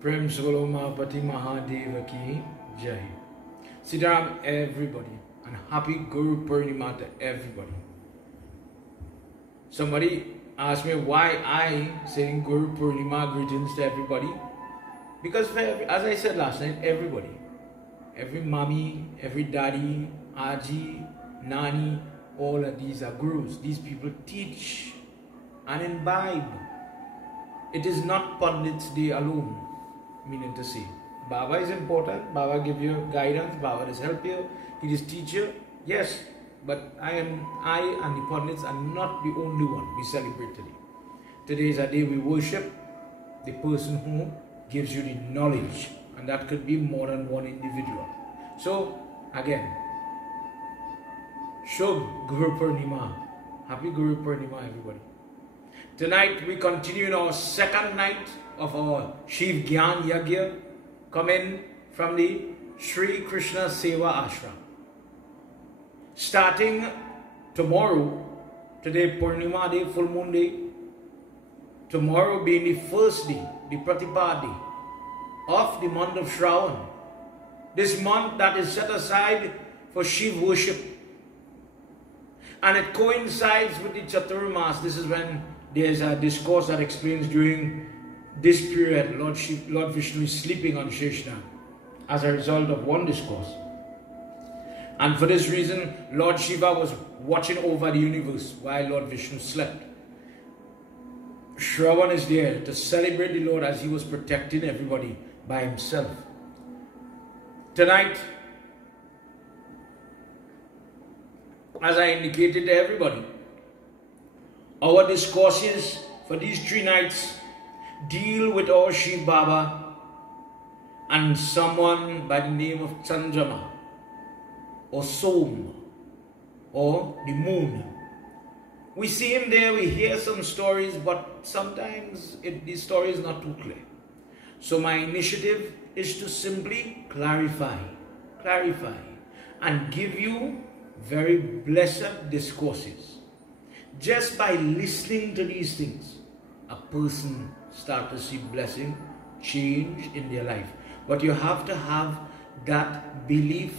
Prem Solo Mahapati Mahadeva Ki Jai. Siddharam everybody and happy Guru Purnima to everybody. Somebody asked me why I saying Guru Purnima greetings to everybody. Because as I said last night, everybody. Every mommy, every daddy, aji, nani, all of these are gurus. These people teach and imbibe. It is not Pandit's day alone. Meaning to say, Baba is important, Baba give you guidance, Baba is help you, he is teacher, yes, but I and the Pandits are not the only one we celebrate today. Today is a day we worship the person who gives you the knowledge, and that could be more than one individual. So, again, Shubh Guru Purnima. Happy Guru Purnima, everybody. Tonight we continue in our second night of our Shiv Gyaan Yagya, coming from the Sri Krishna Seva Ashram. Starting tomorrow, today Purnima day, full moon day, tomorrow being the first day, the Pratipad day of the month of Shravan. This month that is set aside for Shiv worship. And it coincides with the Chaturmas. This is when there's a discourse that explains during this period, Lord Vishnu is sleeping on Krsna as a result of one discourse. And for this reason, Lord Shiva was watching over the universe while Lord Vishnu slept. Shravan is there to celebrate the Lord as he was protecting everybody by himself. Tonight, as I indicated to everybody, our discourses for these 3 nights deal with our Shiv Baba and someone by the name of Chandrama or Som or the moon. We see him there, we hear some stories, but sometimes the story is not too clear. So my initiative is to simply clarify and give you very blessed discourses. Just by listening to these things, a person starts to see blessing, change in their life. But you have to have that belief,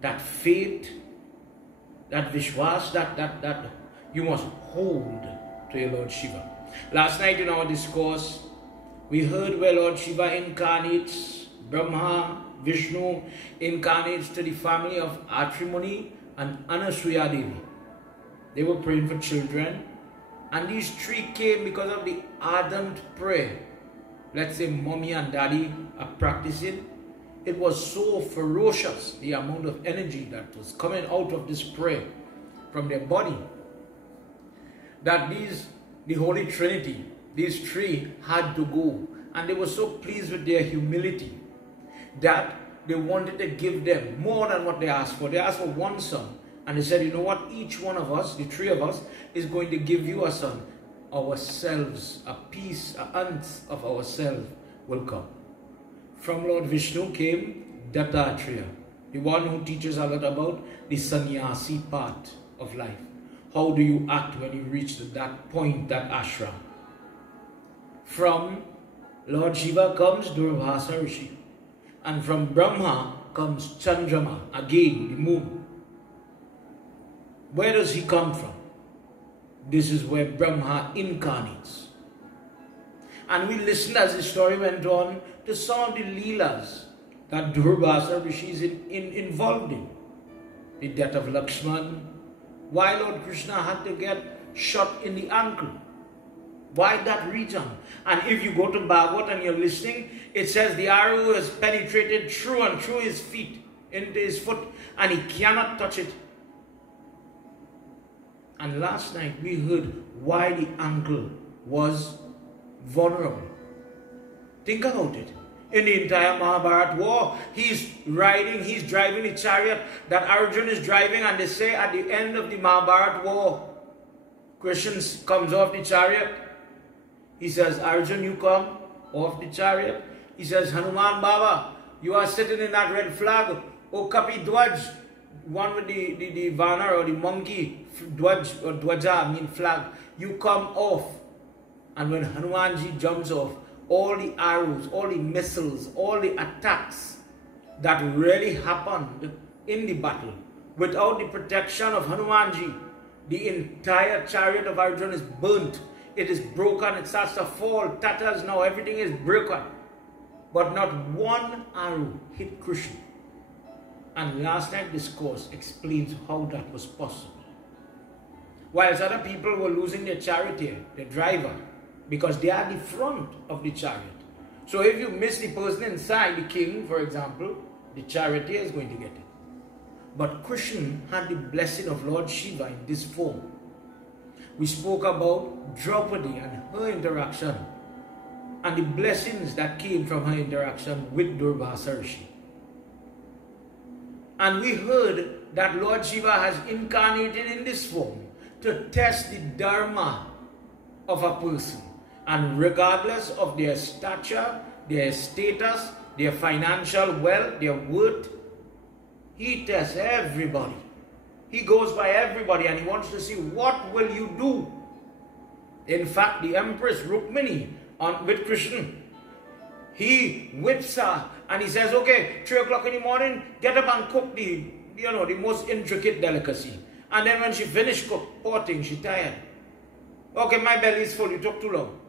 that faith, that vishwas, that you must hold to your Lord Shiva. Last night in our discourse, we heard where Lord Shiva incarnates, Brahma, Vishnu incarnates to the family of Atri Muni and Anasuya Devi. They were praying for children, and these 3 came because of the ardent prayer. Let's say mommy and daddy are practicing. It was so ferocious, the amount of energy that was coming out of this prayer from their body, that the Holy Trinity, these 3 had to go. And they were so pleased with their humility that they wanted to give them more than what they asked for. They asked for 1 son. And they said, you know what, each one of us, the 3 of us, is going to give you a son. Ourselves, a piece, an ounce of ourselves will come. From Lord Vishnu came Dattatreya, the one who teaches a lot about the sannyasi part of life. How do you act when you reach that point, that ashram? From Lord Shiva comes Durvasa Rishi. And from Brahma comes Chandrama, again the moon. Where does he come from? This is where Brahma incarnates. And we listened as the story went on to some of the leelas that Durvasa Rishi is involved in. The death of Lakshman, why Lord Krishna had to get shot in the ankle. Why that region? And if you go to Bhagavad and you're listening, it says the arrow has penetrated through and through his feet, into his foot, and he cannot touch it. And last night we heard why the ankle was vulnerable. Think about it. In the entire Mahabharata war, he's driving the chariot that Arjuna is driving, and they say at the end of the Mahabharata war, Krishna comes off the chariot. He says, Arjuna, you come off the chariot. He says, Hanuman Baba, you are sitting in that red flag. O Kapi Dwaj, one with the Vana or the monkey, Dwaj or Dwaja, mean flag. You come off. And when Hanumanji jumps off, all the arrows, all the missiles, all the attacks that really happened in the battle, without the protection of Hanumanji, the entire chariot of Arjuna is burnt. It is broken, it starts to fall, tatters now, everything is broken. But not one arrow hit Krishna. And last night's discourse explains how that was possible. Whilst other people were losing their charioteer, the driver, because they are the front of the chariot. So if you miss the person inside, the king, for example, the charioteer is going to get it. But Krishna had the blessing of Lord Shiva in this form. We spoke about Draupadi and her interaction, and the blessings that came from her interaction with Durvasa Rishi. And we heard that Lord Shiva has incarnated in this form to test the dharma of a person. And regardless of their stature, their status, their financial wealth, their worth, he tests everybody. He goes by everybody and he wants to see, what will you do? In fact, the Empress Rukmini with Krishna, he whips her and he says, okay, 3 o'clock in the morning, get up and cook the most intricate delicacy. And then when she finished potting, she tired. Okay, my belly is full, you took too long.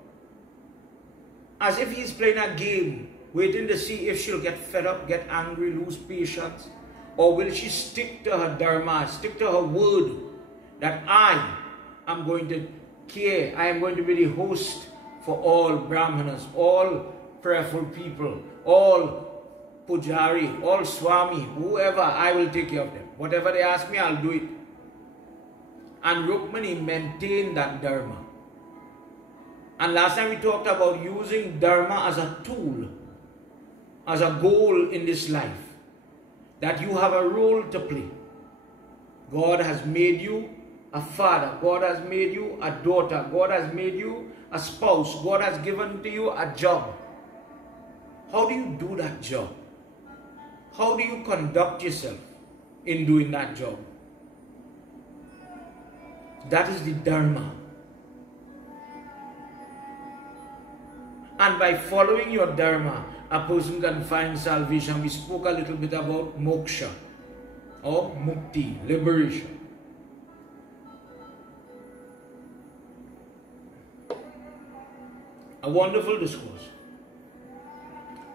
As if he's playing a game, waiting to see if she'll get fed up, get angry, lose patience. Or will she stick to her dharma, stick to her word that I am going to care, I am going to be the host for all Brahmanas, all prayerful people, all Pujari, all Swami, whoever, I will take care of them. Whatever they ask me, I'll do it. And Rukmini maintained that dharma. And last time we talked about using dharma as a tool, as a goal in this life. That you have a role to play. God has made you a father. God has made you a daughter. God has made you a spouse. God has given to you a job. How do you do that job? How do you conduct yourself in doing that job? That is the dharma. And by following your dharma, a person can find salvation. We spoke a little bit about moksha or mukti, liberation. A wonderful discourse.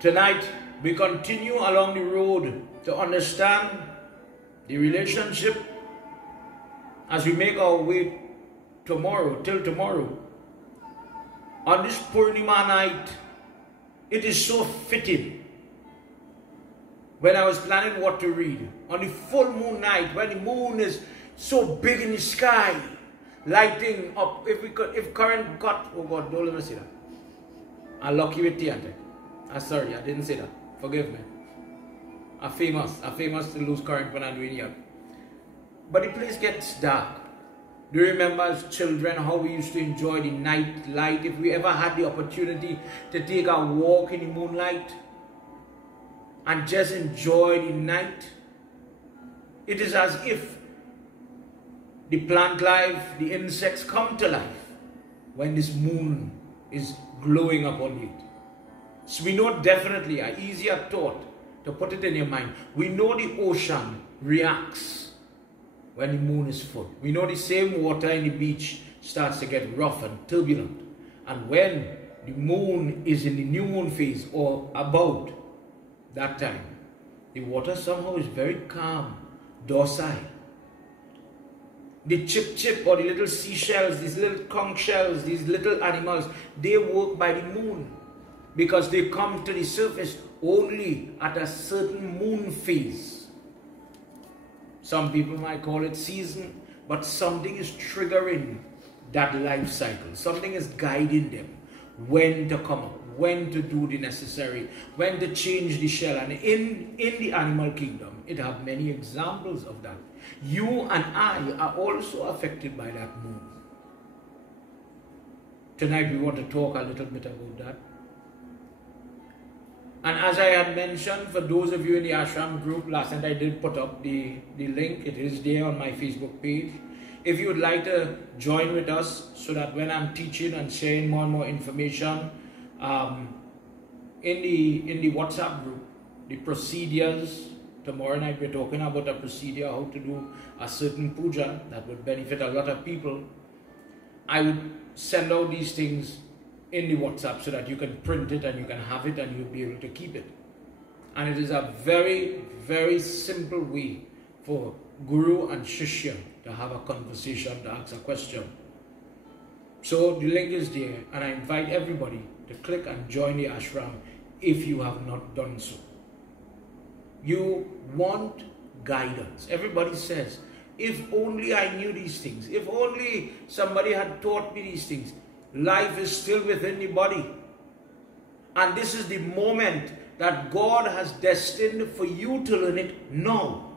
Tonight, we continue along the road to understand the relationship as we make our way till tomorrow. On this Purnima night, it is so fitting. When I was planning what to read, on the full moon night, when the moon is so big in the sky, lighting up, if current cut, oh God, don't let me say that. I'm lucky with theater. I'm sorry, I didn't say that. Forgive me. I'm famous to lose current when I'm doing it. But the place gets dark. Do you remember as children how we used to enjoy the night light? If we ever had the opportunity to take a walk in the moonlight and just enjoy the night, it is as if the plant life, the insects come to life when this moon is glowing upon it. So we know definitely, an easier thought to put it in your mind. We know the ocean reacts when the moon is full. We know the same water in the beach starts to get rough and turbulent. And when the moon is in the new moon phase or about that time, the water somehow is very calm, docile. The chip or the little seashells, these little conch shells, these little animals, they work by the moon because they come to the surface only at a certain moon phase. Some people might call it season, but something is triggering that life cycle. Something is guiding them when to come up, when to do the necessary, when to change the shell. And in the animal kingdom, it has many examples of that. You and I are also affected by that moon. Tonight we want to talk a little bit about that. And as I had mentioned, for those of you in the Ashram group, last night I did put up the link. It is there on my Facebook page. If you would like to join with us so that when I'm teaching and sharing more and more information, in the WhatsApp group, the procedures. Tomorrow night we're talking about a procedure, how to do a certain puja that would benefit a lot of people. I would send out these things in the WhatsApp so that you can print it and you can have it and you'll be able to keep it. And it is a very, very simple way for Guru and Shishya to have a conversation, to ask a question. So the link is there, and I invite everybody to click and join the ashram if you have not done so. You want guidance. Everybody says, if only I knew these things, if only somebody had taught me these things. Life is still within the body. And this is the moment that God has destined for you to learn it now.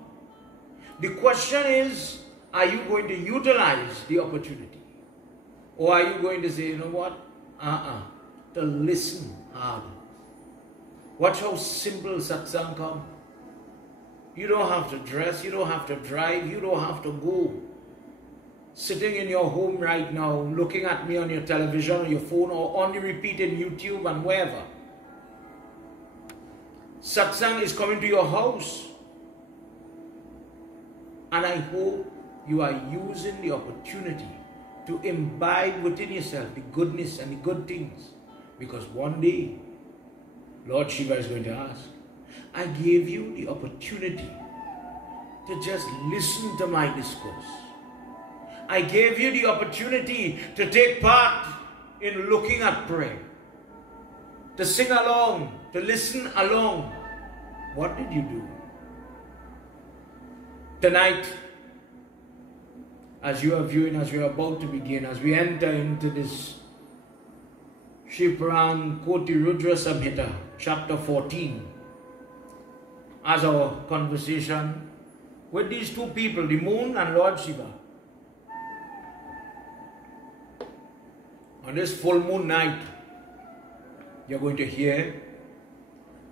The question is, are you going to utilize the opportunity? Or are you going to say, you know what? To listen hard. Watch how simple satsang comes. You don't have to dress, you don't have to drive, you don't have to go. Sitting in your home right now, looking at me on your television, or your phone, or on the repeat in YouTube and wherever. Satsang is coming to your house. And I hope you are using the opportunity to imbibe within yourself the goodness and the good things. Because one day, Lord Shiva is going to ask, I gave you the opportunity to just listen to my discourse. I gave you the opportunity to take part in looking at prayer, to sing along, to listen along. What did you do? Tonight, as you are viewing, as we are about to begin, as we enter into this Shipran Koti Rudra Samhita, chapter 14, as our conversation with these two people, the moon and Lord Shiva. On this full moon night, you're going to hear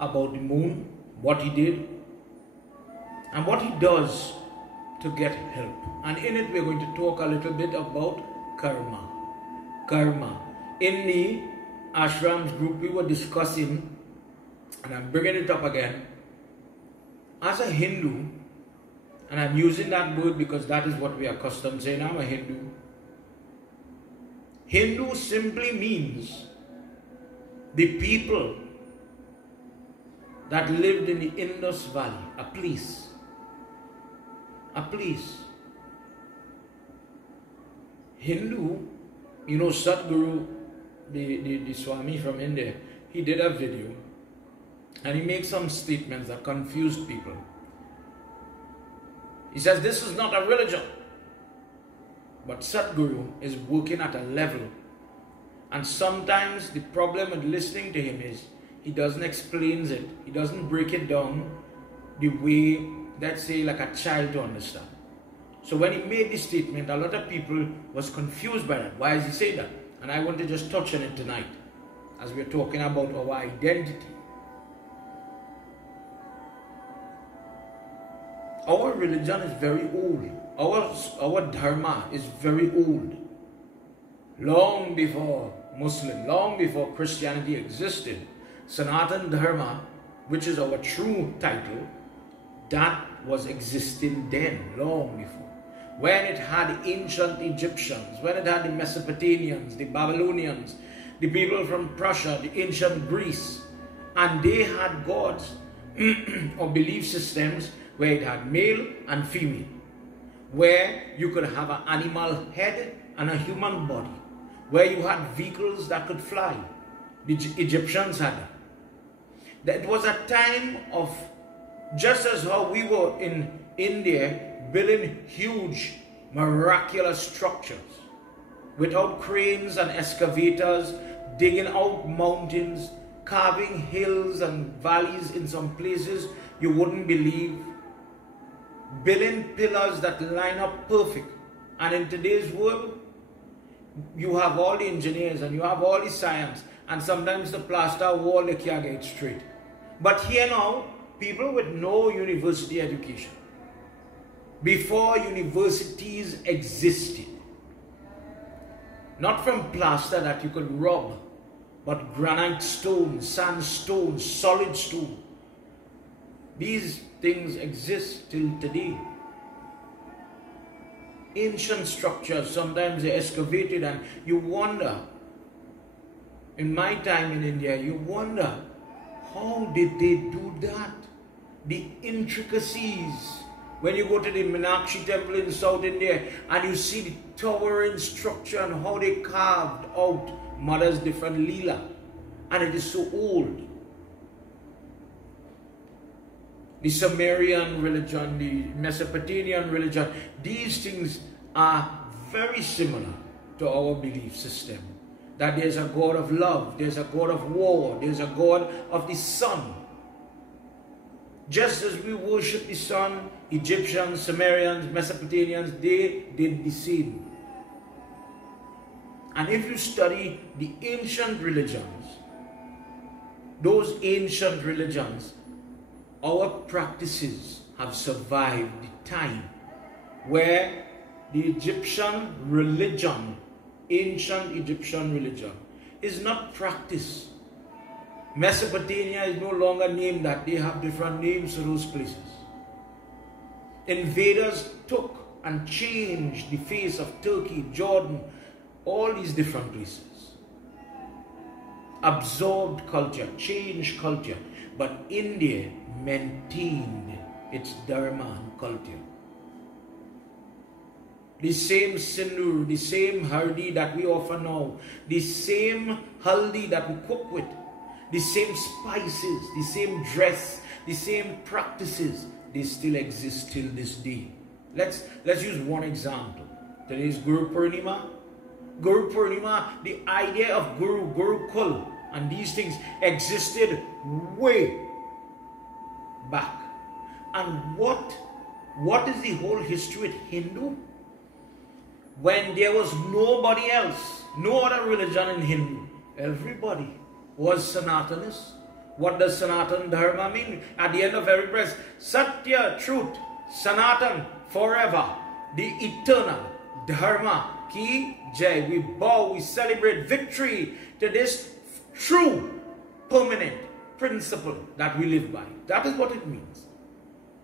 about the moon, what he did, and what he does to get help. And in it, we're going to talk a little bit about karma. Karma. In the Ashram's group, we were discussing, and I'm bringing it up again, as a Hindu, and I'm using that word because that is what we are accustomed saying, I'm a Hindu. Hindu simply means the people that lived in the Indus Valley, a place. A place. Hindu, you know, Sadhguru, the Swami from India, he did a video and he makes some statements that confused people. He says this is not a religion, but Sadhguru is working at a level, and sometimes the problem with listening to him is he doesn't explain it, he doesn't break it down the way, let's say, like a child to understand. So when he made this statement, a lot of people was confused by that. Why does he say that? And I want to just touch on it tonight as we're talking about our identity. Our religion is very old. Our dharma is very old. Long before Muslim, long before Christianity existed, Sanatan Dharma, which is our true title, that was existing then, long before. When it had ancient Egyptians, when it had the Mesopotamians, the Babylonians, the people from Prussia, the ancient Greece, and they had gods or belief systems where it had male and female, where you could have an animal head and a human body, where you had vehicles that could fly. The Egyptians had that. That was a time of, just as how we were in India building huge, miraculous structures without cranes and excavators, digging out mountains, carving hills and valleys in some places you wouldn't believe, building pillars that line up perfect. And in today's world, you have all the engineers and you have all the science, and sometimes the plaster wall, they can't get straight. But here now, people with no university education, before universities existed, not from plaster that you could rub but granite stone, sandstone, solid stone. These things exist till today. Ancient structures, sometimes they're excavated and you wonder, in my time in India, you wonder, how did they do that? The intricacies. When you go to the Meenakshi temple in South India and you see the towering structure and how they carved out Mother's different Leela. And it is so old. The Sumerian religion, the Mesopotamian religion, these things are very similar to our belief system. That there's a God of love, there's a God of war, there's a God of the sun. Just as we worship the sun, Egyptians, Sumerians, Mesopotamians, they did the same. And if you study the ancient religions, those ancient religions, our practices have survived the time where the Egyptian religion, ancient Egyptian religion, is not practiced. Mesopotamia is no longer named that. They have different names for those places. Invaders took and changed the face of Turkey, Jordan, all these different places. Absorbed culture, changed culture. But India maintained its Dharma and culture. The same sindoor, the same hardi that we offer now, the same haldi that we cook with, the same spices, the same dress, the same practices, they still exist till this day. Let's use one example. Today is Guru Purnima. Guru Purnima, the idea of Guru, Gurukul, and these things existed way back. And what is the whole history with Hindu? When there was nobody else, no other religion in Hindu, everybody was Sanatanis. What does Sanatan Dharma mean? At the end of every breath, Satya, truth, Sanatan, forever, the eternal Dharma, Ki Jai. We bow, we celebrate victory to this true, permanent principle that we live by. That is what it means.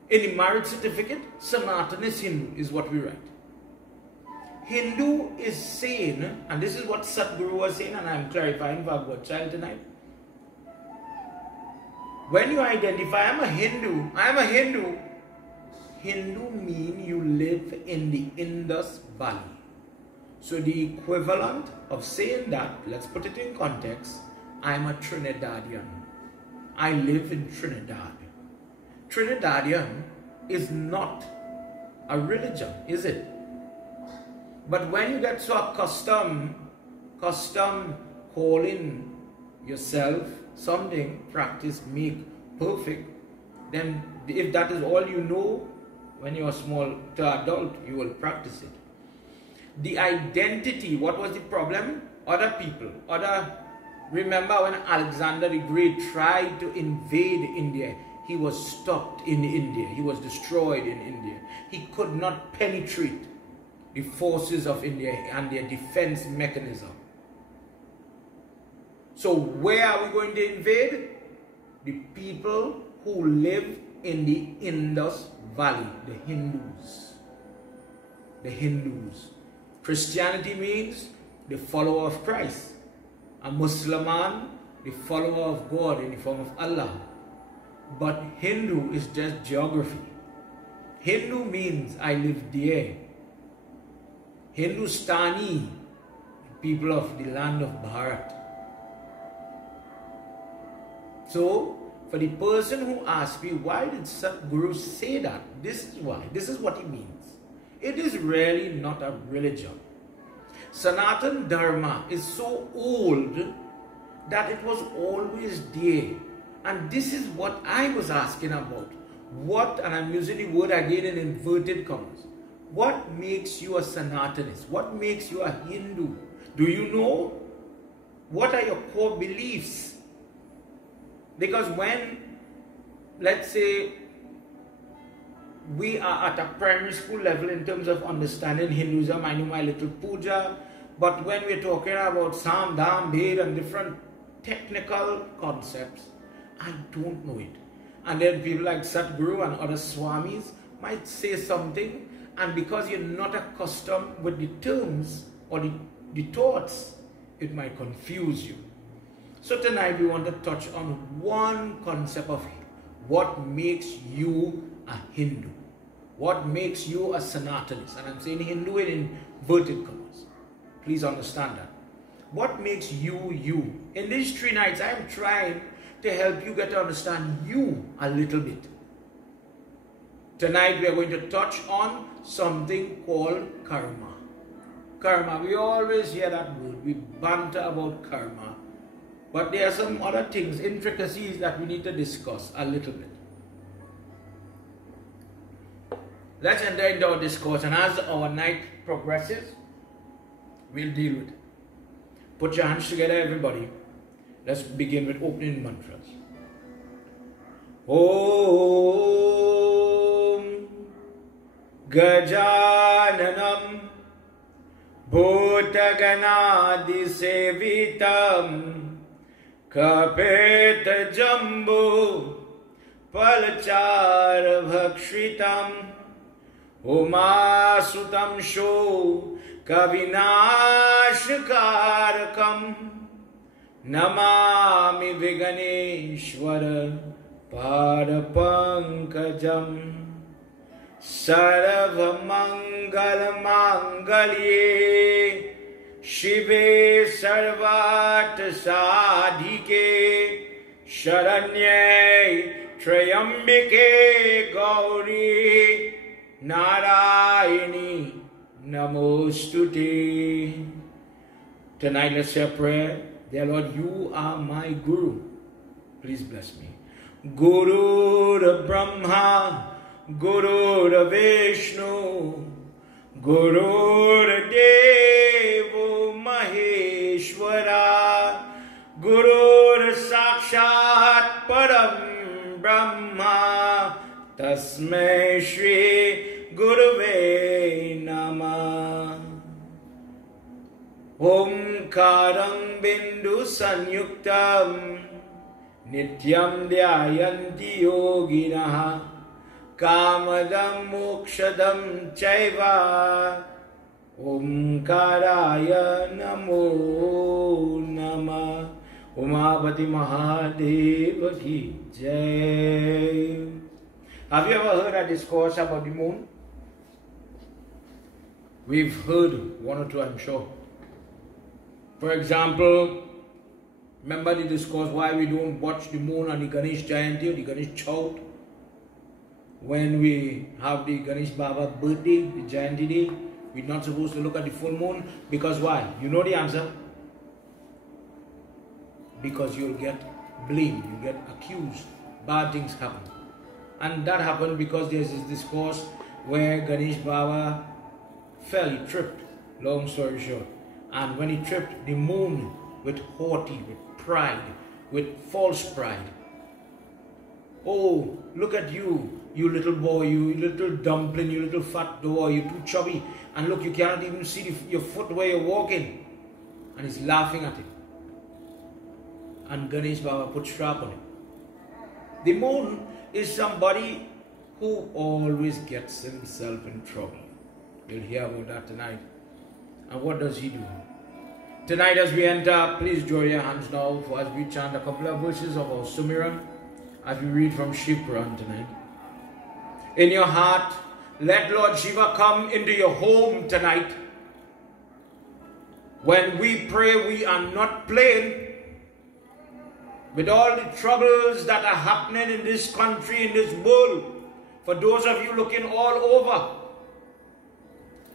In the marriage certificate, Sanatanis Hindu is what we write. Hindu is saying, and this is what Satguru was saying, and I'm clarifying for our child tonight. When you identify, I'm a Hindu. Hindu means you live in the Indus Valley. So the equivalent of saying that, let's put it in context, I'm a Trinidadian. I live in Trinidad. Trinidadian is not a religion, is it? But when you get so accustomed calling yourself something, practice, make perfect, then if that is all you know, when you are small to adult, you will practice it. The identity, what was the problem? Other people, remember when Alexander the Great tried to invade India, he was stopped in India, he was destroyed in India. He could not penetrate the forces of India and their defense mechanism. So where are we going to invade? The people who live in the Indus Valley, the Hindus. The Hindus. Christianity means the follower of Christ. A Musliman, the follower of God in the form of Allah. But Hindu is just geography. Hindu means I live there. Hindustani, people of the land of Bharat. So, for the person who asks me, why did Satguru say that? This is why. This is what he means. It is really not a religion. Sanatan Dharma is so old that it was always there. And this is what I was asking about. What, and I'm using the word again in inverted commas, what makes you a Sanatanist? What makes you a Hindu? Do you know? What are your core beliefs? Because when, let's say, we are at a primary school level in terms of understanding Hinduism, I know my little puja, but when we're talking about Sam, Dham, Bhed and different technical concepts, I don't know it. And then people like Sadhguru and other Swamis might say something, and because you're not accustomed with the terms or the thoughts, it might confuse you. So tonight we want to touch on one concept of what makes you a Hindu. What makes you a Sanatanist? And I'm saying Hindu in inverted commas. Please understand that. What makes you, you? In these 3 nights, I'm trying to help you get to understand you a little bit. Tonight, we are going to touch on something called karma. Karma, we always hear that word. We banter about karma. But there are some other things, intricacies that we need to discuss a little bit. Let's enter into our discourse, and as our night progresses, we'll deal with it. Put your hands together, everybody. Let's begin with opening mantras. Om Gajananam Bhutaganadi Sevitam Kapeta Jambu Palachar Bhakshitam Umasutam Sho Kavinashkarakam Namami Viganeshwara Padapankajam Sarvamangalmangalye Shive Sarvat Sadhike Sharanye Trayambike Gauri Narayani Namostute. Tonight let's say a prayer. Dear Lord, you are my Guru. Please bless me. Guru Brahma, Guru Vishnu, Guru Devo Maheshwara, Guru Sakshat Param Brahma, Tasmai Shri Guruve Namah. Omkaram Bindu Sanyuktam Nityam Dhyayanti Yoginaha Kamadam Mokshadam Chaiva Omkaraya Namo Nama. Umapati Mahadeva Ki Jai. Have you ever heard a discourse about the moon? We've heard one or two, I'm sure. For example, remember the discourse why we don't watch the moon on the Ganesh Jayanti or the Ganesh Chaut? When we have the Ganesh Baba birthday, the Jayanti day, we're not supposed to look at the full moon. Because why? You know the answer? Because you'll get blamed, you'll get accused, bad things happen. And that happened because there's this discourse where Ganesh Baba fell, he tripped, long story short. And when he tripped, the moon, with haughty, with pride, with false pride. Oh, look at you, you little boy, you little dumpling, you little fat boy, you're too chubby. And look, you cannot even see your foot where you're walking. And he's laughing at him. And Ganesh Baba put strap on him. The moon is somebody who always gets himself in trouble. You'll hear about that tonight. And what does he do? Tonight as we enter, please join your hands now for as we chant a couple of verses of our Sumiran as we read from Shiv Puran tonight. In your heart, let Lord Shiva come into your home tonight. When we pray, we are not playing. With all the troubles that are happening in this country, in this world, for those of you looking all over,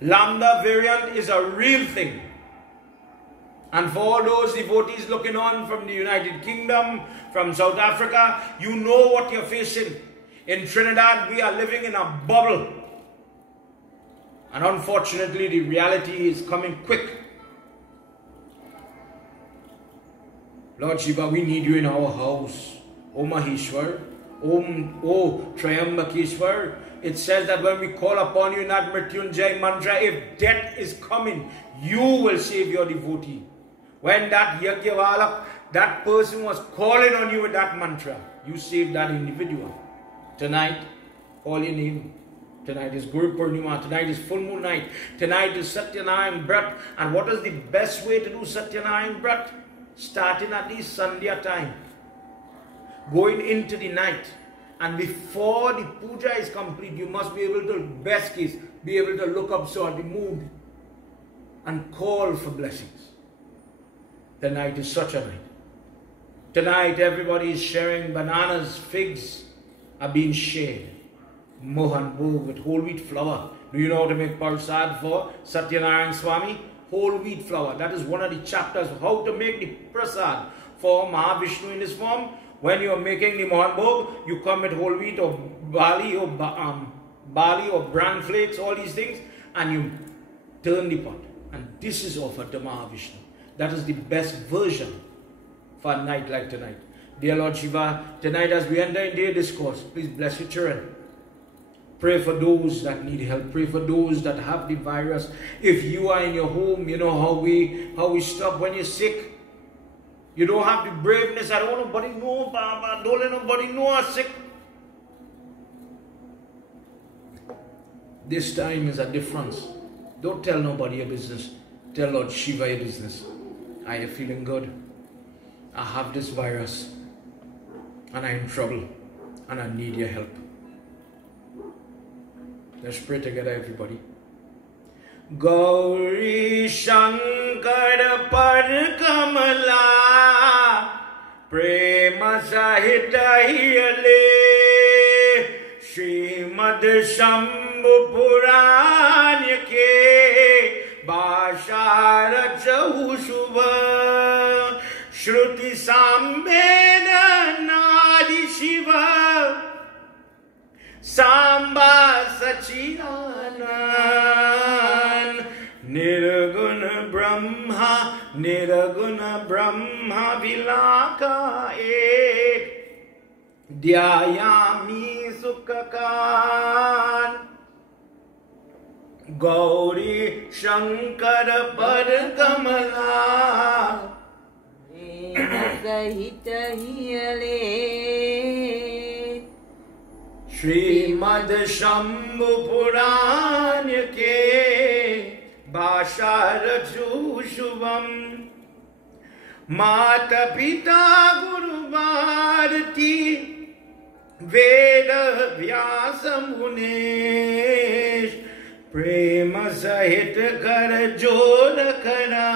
Lambda variant is a real thing. And for all those devotees looking on from the United Kingdom, from South Africa, you know what you're facing. In Trinidad, we are living in a bubble. And unfortunately, the reality is coming quick. Lord Shiva, we need you in our house. O Maheshwar, O Trayambakeshwar. It says that when we call upon you in that Mrityunjay mantra, if death is coming, you will save your devotee. When that Yajna, that person was calling on you with that mantra, you saved that individual. Tonight, call your name. Tonight is Guru Purnima. Tonight is full moon night. Tonight is Satyanarayan Brat. And what is the best way to do Satyanarayan Brat? Starting at the Sandhya time. Going into the night. And before the puja is complete, you must be able to, best case, be able to look up so at the moon and call for blessings. Tonight is such a night. Tonight everybody is sharing bananas, figs are being shared. Mohan Bhog with whole wheat flour. Do you know how to make prasad for Satyanarayan Swami? Whole wheat flour. That is one of the chapters of how to make the prasad for Mahavishnu in this form. When you are making the Mohan Bhog, you come with whole wheat or barley or bran flakes, all these things, and you turn the pot. And this is offered to Mahavishnu. That is the best version for a night like tonight. Dear Lord Shiva, tonight as we enter into your discourse, please bless your children. Pray for those that need help. Pray for those that have the virus. If you are in your home, you know how we stop when you're sick. You don't have the braveness. I don't want nobody know, Baba. Don't let nobody know I'm sick. This time is a difference. Don't tell nobody your business. Tell Lord Shiva your business. Are you feeling good? I have this virus and I'm in trouble and I need your help. Let's pray together, everybody. Gauri Shankar Par Kamala Prema Sahita Hiyale Srimad Shambhu Puranya Ke Bashara Chahu Shubha Shruti Sambeda Nadi Shiva Samba Sachidanan Nirguna Brahma Vilaka Ek Dhyayami Sukhakan Gauri Shankar Par Kamala Sahita Hiyale Srimad Shambhu Puranya Ke Bhasharaju Shubham Mata Pita Guru Bharati Veda Vyasa Munesh Prema Sahit Kar Joda Kara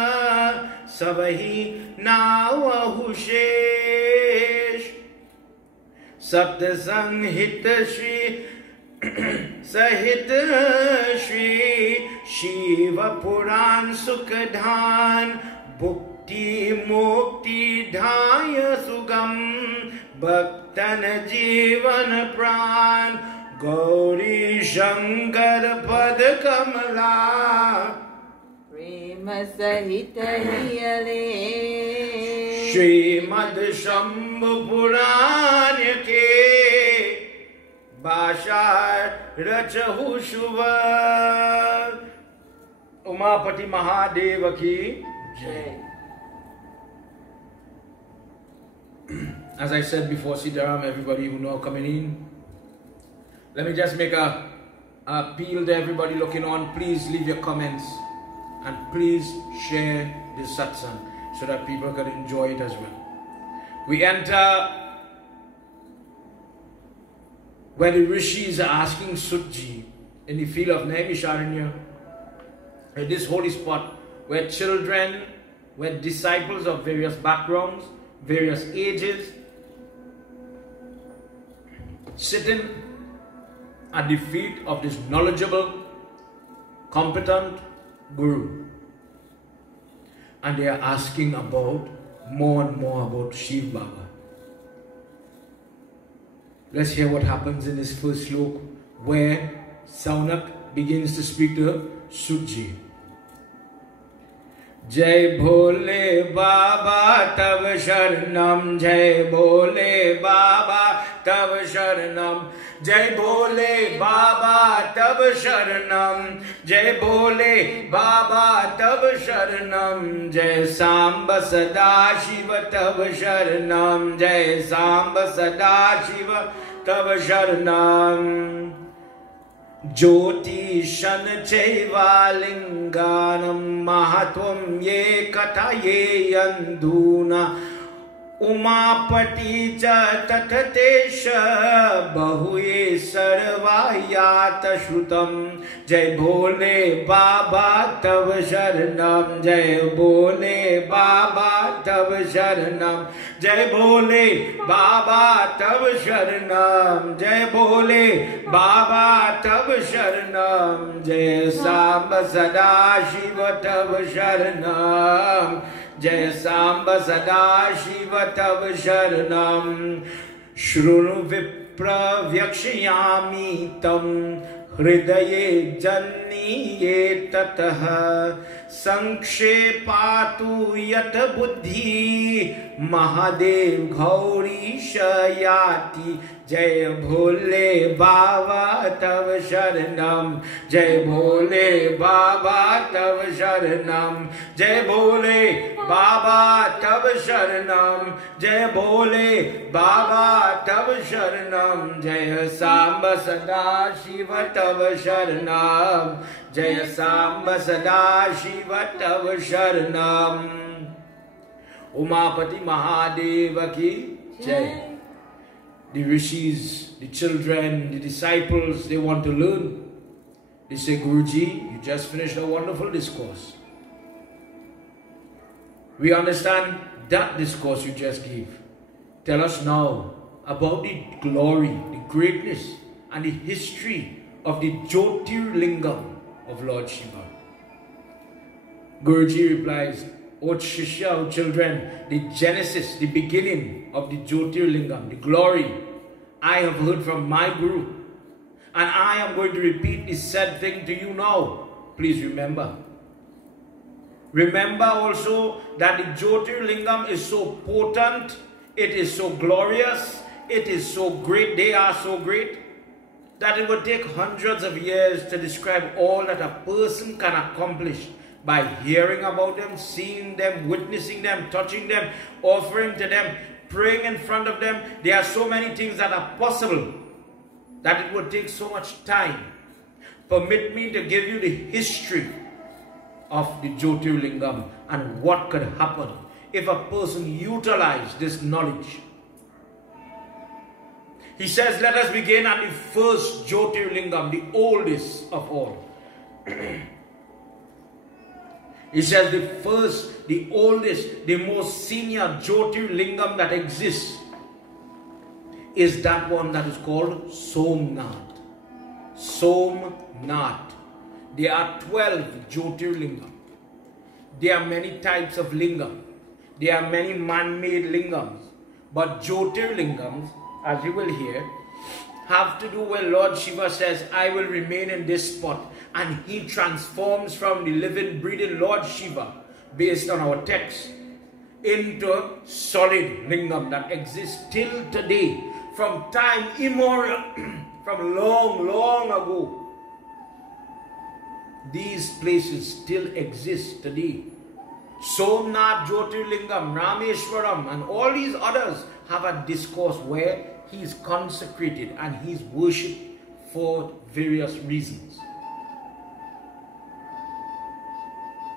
Savahi Nawa Hushesh Satsang Hita Shri Sahit Shri Shiva Puran Sukhadhan Bhukti Mukti Dhaya Sugam Bhaktan Jivan Pran Gauri Shankar Pad Kamala Prema Sahita Hiyale Srimad Shambhu Puranya Ke Bashar Rachahu Shubha Umapati Mahadeva Ki Jai. As I said before, Sitaram, everybody who know coming in, let me just make a appeal to everybody looking on. Please leave your comments and please share this satsang so that people can enjoy it as well. We enter where the rishis are asking Sutji in the field of Naimisharanya, at this holy spot where children, where disciples of various backgrounds, various ages, sitting at the feet of this knowledgeable, competent Guru. And they are asking about more and more about Shiv Baba. Let's hear what happens in this first slok where Somnath begins to speak to Sutji. Jai Bhole Baba Tav Sharanam Jai Bhole Baba तव शरणम जय भोले बाबा तव शरणम जय भोले बाबा तव शरणम जय सांब सदा शिव तव शरणम जय सांब सदा शिव तव शरणम ज्योतिषं चैवा लिंगानं महत्वं ये कथये यन्दूना उमापति च तथतेश बहुये सर्वायात श्रुतम जय भोले बाबा तव शरणम जय भोले बाबा तव शरणम जय भोले बाबा तव शरणम जय भोले बाबा तव शरणम जय सांब सदा शिव तव शरणम जय सांब सदा शिव तव शरणम शृणु विप्र व्यक्षयामि तं हृदये जन्नीये ततः संक्षेपातु यत बुद्धि महादेव गौरीश याति जय भोले बाबा तव शरणम जय भोले बाबा तव शरणम जय भोले बाबा तव शरणम जय भोले बाबा तव शरणम जय सांब सदा शिव तव शरणम जय सांब सदा शिव तव शरणम उमापति महादेव की जय. The rishis, the children, the disciples, they want to learn. They say, Guruji, you just finished a wonderful discourse. We understand that discourse you just gave. Tell us now about the glory, the greatness, and the history of the Jyotri Lingam of Lord Shiva. Guruji replies, O Shishya, O children, the genesis, the beginning of the Jyotri Lingam, the glory, I have heard from my Guru. And I am going to repeat the said thing to you now. Please remember. Remember also that the Jyotri Lingam is so potent, it is so glorious, it is so great, they are so great, that it would take hundreds of years to describe all that a person can accomplish by hearing about them, seeing them, witnessing them, touching them, offering to them, praying in front of them. There are so many things that are possible that it would take so much time. Permit me to give you the history of the Jyotri Lingam and what could happen if a person utilized this knowledge. He says, let us begin at the first Jyotri Lingam, the oldest of all. He says the first, the oldest, the most senior Jyotri Lingam that exists is that one that is called Somnath. Somnath. There are 12 Jyotri Lingam. There are many types of lingam. There are many man-made lingams. But Jyotri Lingams, as you will hear, have to do where Lord Shiva says, I will remain in this spot. And he transforms from the living, breathing Lord Shiva, based on our text, into solid lingam that exists till today, from time immemorial, from long, long ago. These places still exist today. Somnath, Jyotri Lingam, Rameshwaram, and all these others have a discourse where he is consecrated and he is worshipped for various reasons.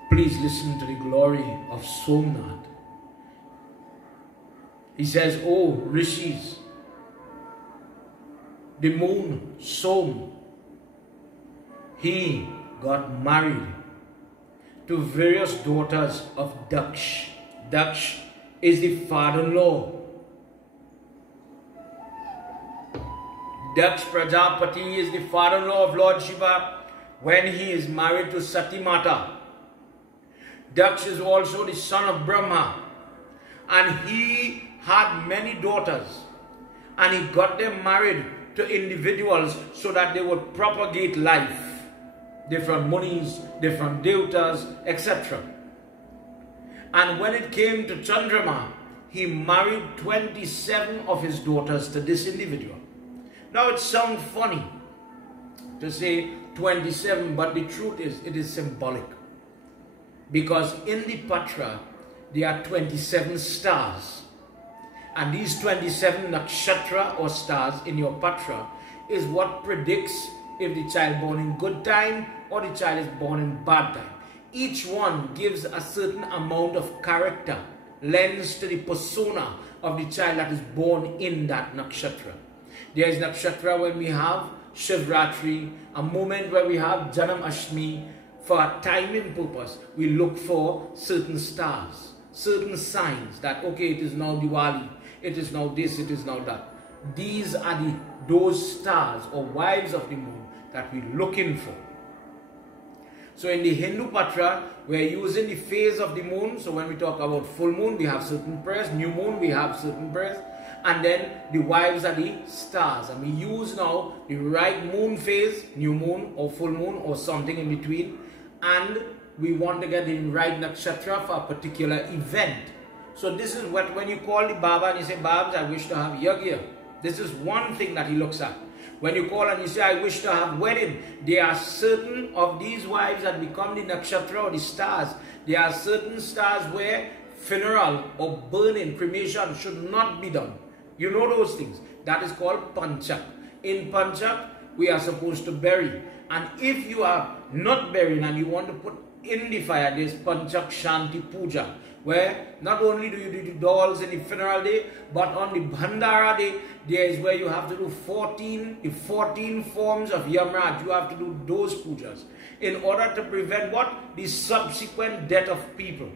Please listen to the glory of Somnath. He says, O Rishis, the moon, Som, he got married to various daughters of Daksh. Daksh is the father-in-law. Daksh Prajapati is the father-in-law of Lord Shiva when he is married to Sati Mata. Daksh is also the son of Brahma, and he had many daughters, and he got them married to individuals so that they would propagate life. Different munis, different devatas, etc. And when it came to Chandrama, he married 27 of his daughters to this individual. Now it sounds funny to say 27, but the truth is, it is symbolic. Because in the Patra, there are 27 stars. And these 27 nakshatra or stars in your Patra is what predicts if the child born in good time or the child is born in bad time. Each one gives a certain amount of character, lends to the persona of the child that is born in that nakshatra. There is nakshatra when we have Shivratri, a moment where we have Janam Ashmi. For a timing purpose, we look for certain stars, certain signs that, okay, it is now Diwali, it is now this, it is now that. These are those stars or wives of the moon that we're looking for. So in the Hindu Patra, we're using the phase of the moon. So when we talk about full moon, we have certain prayers. New moon, we have certain prayers. And then the wives are the stars. And we use now the right moon phase, new moon or full moon or something in between. And we want to get the right nakshatra for a particular event. So this is what, when you call the Baba and you say, Babs, I wish to have Yagya. This is one thing that he looks at. When you call and you say, I wish to have wedding, there are certain of these wives that become the nakshatra or the stars. There are certain stars where funeral or burning, cremation should not be done. You know those things. That is called Panchak. In Panchak, we are supposed to bury. And if you are not burying and you want to put in the fire, there is Panchak Shanti Puja, where not only do you do the dolls in the funeral day, but on the Bhandara day, there is where you have to do 14 forms of Yamraj. You have to do those pujas in order to prevent what? The subsequent death of people.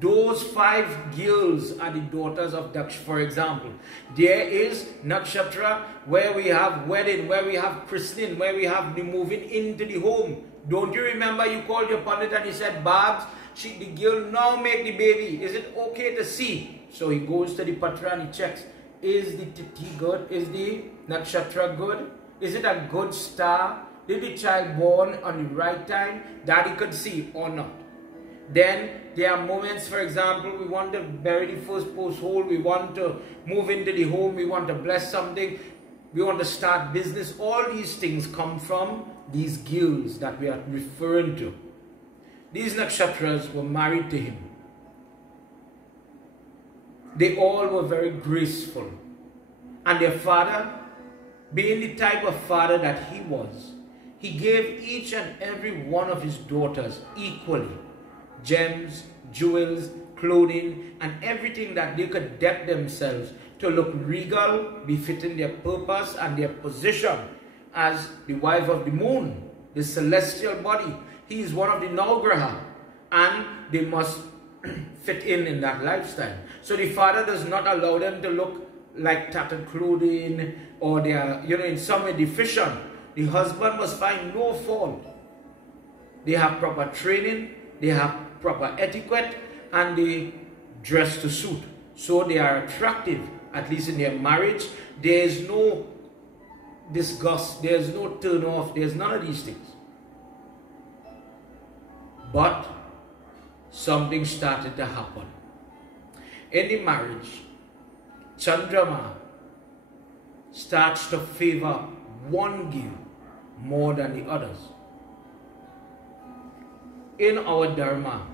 Those 5 girls are the daughters of Daksh, for example. There is Nakshatra where we have wedding, where we have christening, where we have the moving into the home. Don't you remember you called your Pandit and he said, Babs, the girl now make the baby. Is it okay to see? So he goes to the Patra and he checks. Is the Tithi good? Is the Nakshatra good? Is it a good star? Did the child born on the right time that he could see or not? Then there are moments, for example, we want to bury the first post hole, we want to move into the home, we want to bless something, we want to start business. All these things come from these girls that we are referring to. These nakshatras were married to him. They all were very graceful. And their father, being the type of father that he was, he gave each and every one of his daughters equally gems, jewels, clothing, and everything that they could deck themselves to look regal, befitting their purpose and their position as the wife of the moon, the celestial body. He is one of the Navgraha, and they must fit in that lifestyle. So the father does not allow them to look like tattered clothing or they are, in some way deficient. The husband must find no fault. They have proper training, they have proper etiquette, and they dress to suit. So they are attractive, at least in their marriage. There is no disgust, there is no turn off, there is none of these things. But something started to happen. In the marriage, Chandrama starts to favor one girl more than the others. In our Dharma,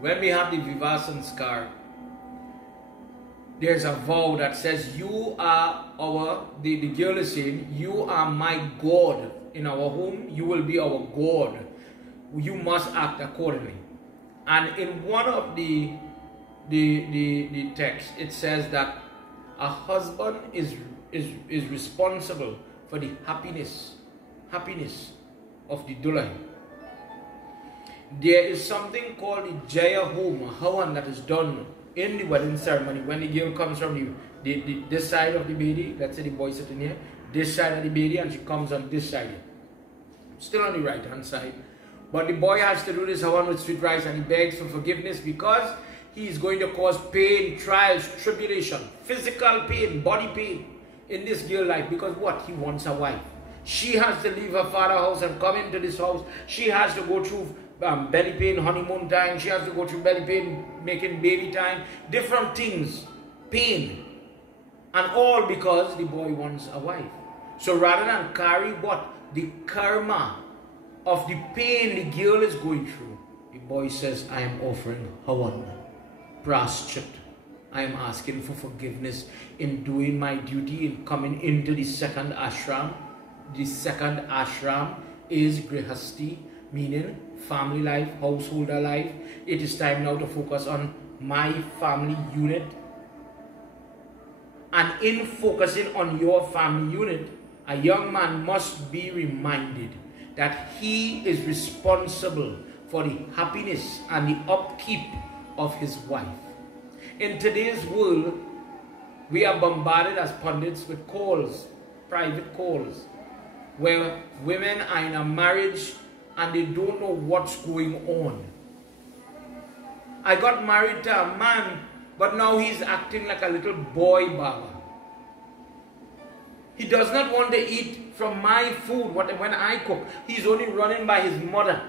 when we have the Vivasanskar, there's a vow that says, you are the girl is saying, you are my God in our home, you will be our God. You must act accordingly. And in one of the texts, it says that a husband is responsible for the happiness of the Dulhan. There is something called the Jaya Home, a Havan that is done in the wedding ceremony when the girl comes from this side of the baby. Let's say the boy sitting here, this side of the baby, and she comes on this side here. Still on the right hand side. But the boy has to do this Havan with sweet rice, and he begs for forgiveness because he is going to cause pain, trials, tribulation, physical pain, body pain in this girl's life. Because what? He wants a wife. She has to leave her father's house and come into this house. She has to go through belly pain, honeymoon time. She has to go through belly pain, making baby time, different things, pain. And all because the boy wants a wife. So rather than carry what? The karma of the pain the girl is going through, the boy says, I am offering hawan, praschit. I am asking for forgiveness in doing my duty in coming into the second ashram. The second ashram is grihasti, meaning family life, householder life. It is time now to focus on my family unit. And in focusing on your family unit, a young man must be reminded that he is responsible for the happiness and the upkeep of his wife. In today's world, we are bombarded as pundits with calls, private calls, where women are in a marriage and they don't know what's going on. I got married to a man, but now he's acting like a little boy Baba. He does not want to eat from my food when I cook. He's only running by his mother.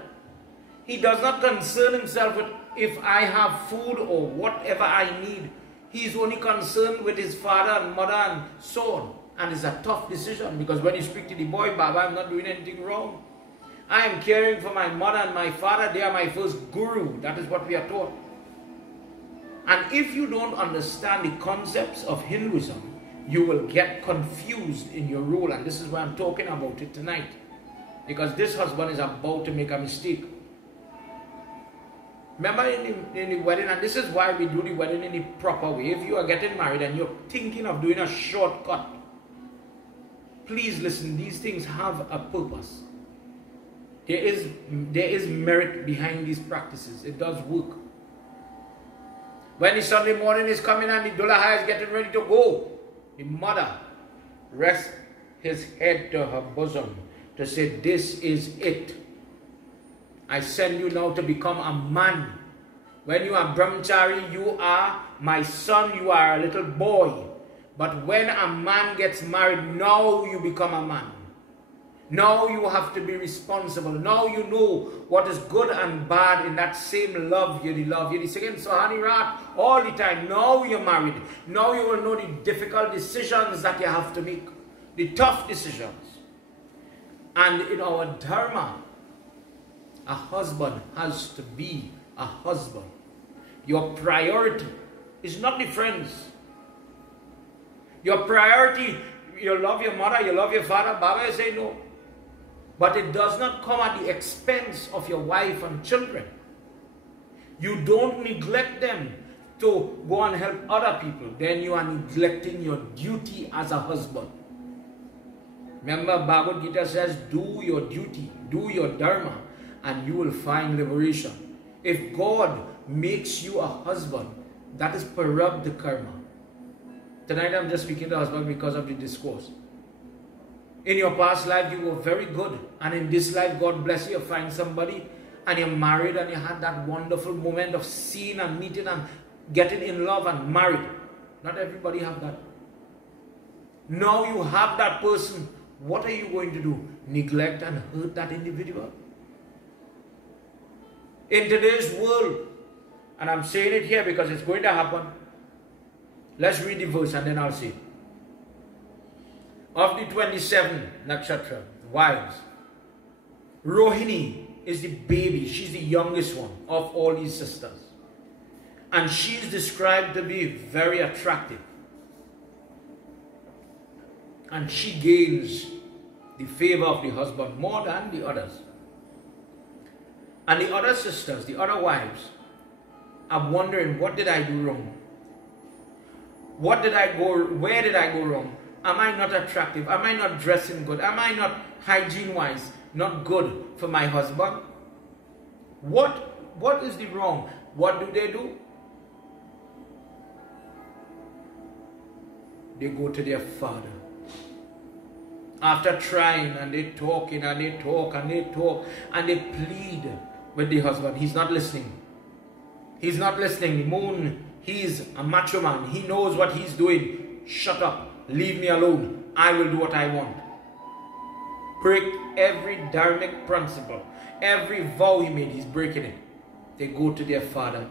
He does not concern himself with if I have food or whatever I need. He's only concerned with his father and mother and so on. And it's a tough decision, because when you speak to the boy, Baba, I'm not doing anything wrong. I am caring for my mother and my father. They are my first guru. That is what we are taught. And if you don't understand the concepts of Hinduism, you will get confused in your role. And this is why I'm talking about it tonight. Because this husband is about to make a mistake. Remember in the wedding, and this is why we do the wedding in the proper way. If you are getting married and you're thinking of doing a shortcut, please listen, these things have a purpose. There is merit behind these practices. It does work. When the Sunday morning is coming and the Dulaha is getting ready to go, the mother rests his head to her bosom to say, this is it. I send you now to become a man. When you are brahmachari, you are my son, you are a little boy. But when a man gets married, now you become a man. Now you have to be responsible. Now you know what is good and bad in that same love. You're the second Sahani Rat all the time. Now you're married. Now you will know the difficult decisions that you have to make. The tough decisions. And in our dharma, a husband has to be a husband. Your priority is not the friends. Your priority, you love your mother, you love your father. Baba say no. But it does not come at the expense of your wife and children. You don't neglect them to go and help other people. Then you are neglecting your duty as a husband. Remember, Bhagavad Gita says, do your duty, do your dharma, and you will find liberation. If God makes you a husband, that is parabdha karma. Tonight I'm just speaking to the husband because of the discourse. In your past life you were very good, and in this life God bless you, find somebody and you're married and you had that wonderful moment of seeing and meeting and getting in love and married. Not everybody have that. Now you have that person. What are you going to do? Neglect and hurt that individual? In today's world, and I'm saying it here because it's going to happen. Let's read the verse and then I'll see. Of the 27 nakshatra wives, Rohini is the baby. She's the youngest one of all these sisters. And she's described to be very attractive. And she gains the favor of the husband more than the others. And the other sisters, the other wives, are wondering, what did I do wrong? Where did I go wrong? Am I not attractive? Am I not dressing good? Am I not hygiene-wise not good for my husband? What is the wrong? What do? They go to their father. After trying, and they talking and they talk and they talk and they plead with the husband. He's not listening. He's not listening. The moon, he's a macho man. He knows what he's doing. Shut up. Leave me alone. I will do what I want. break every dharmic principle. Every vow he made, he's breaking it. They go to their father.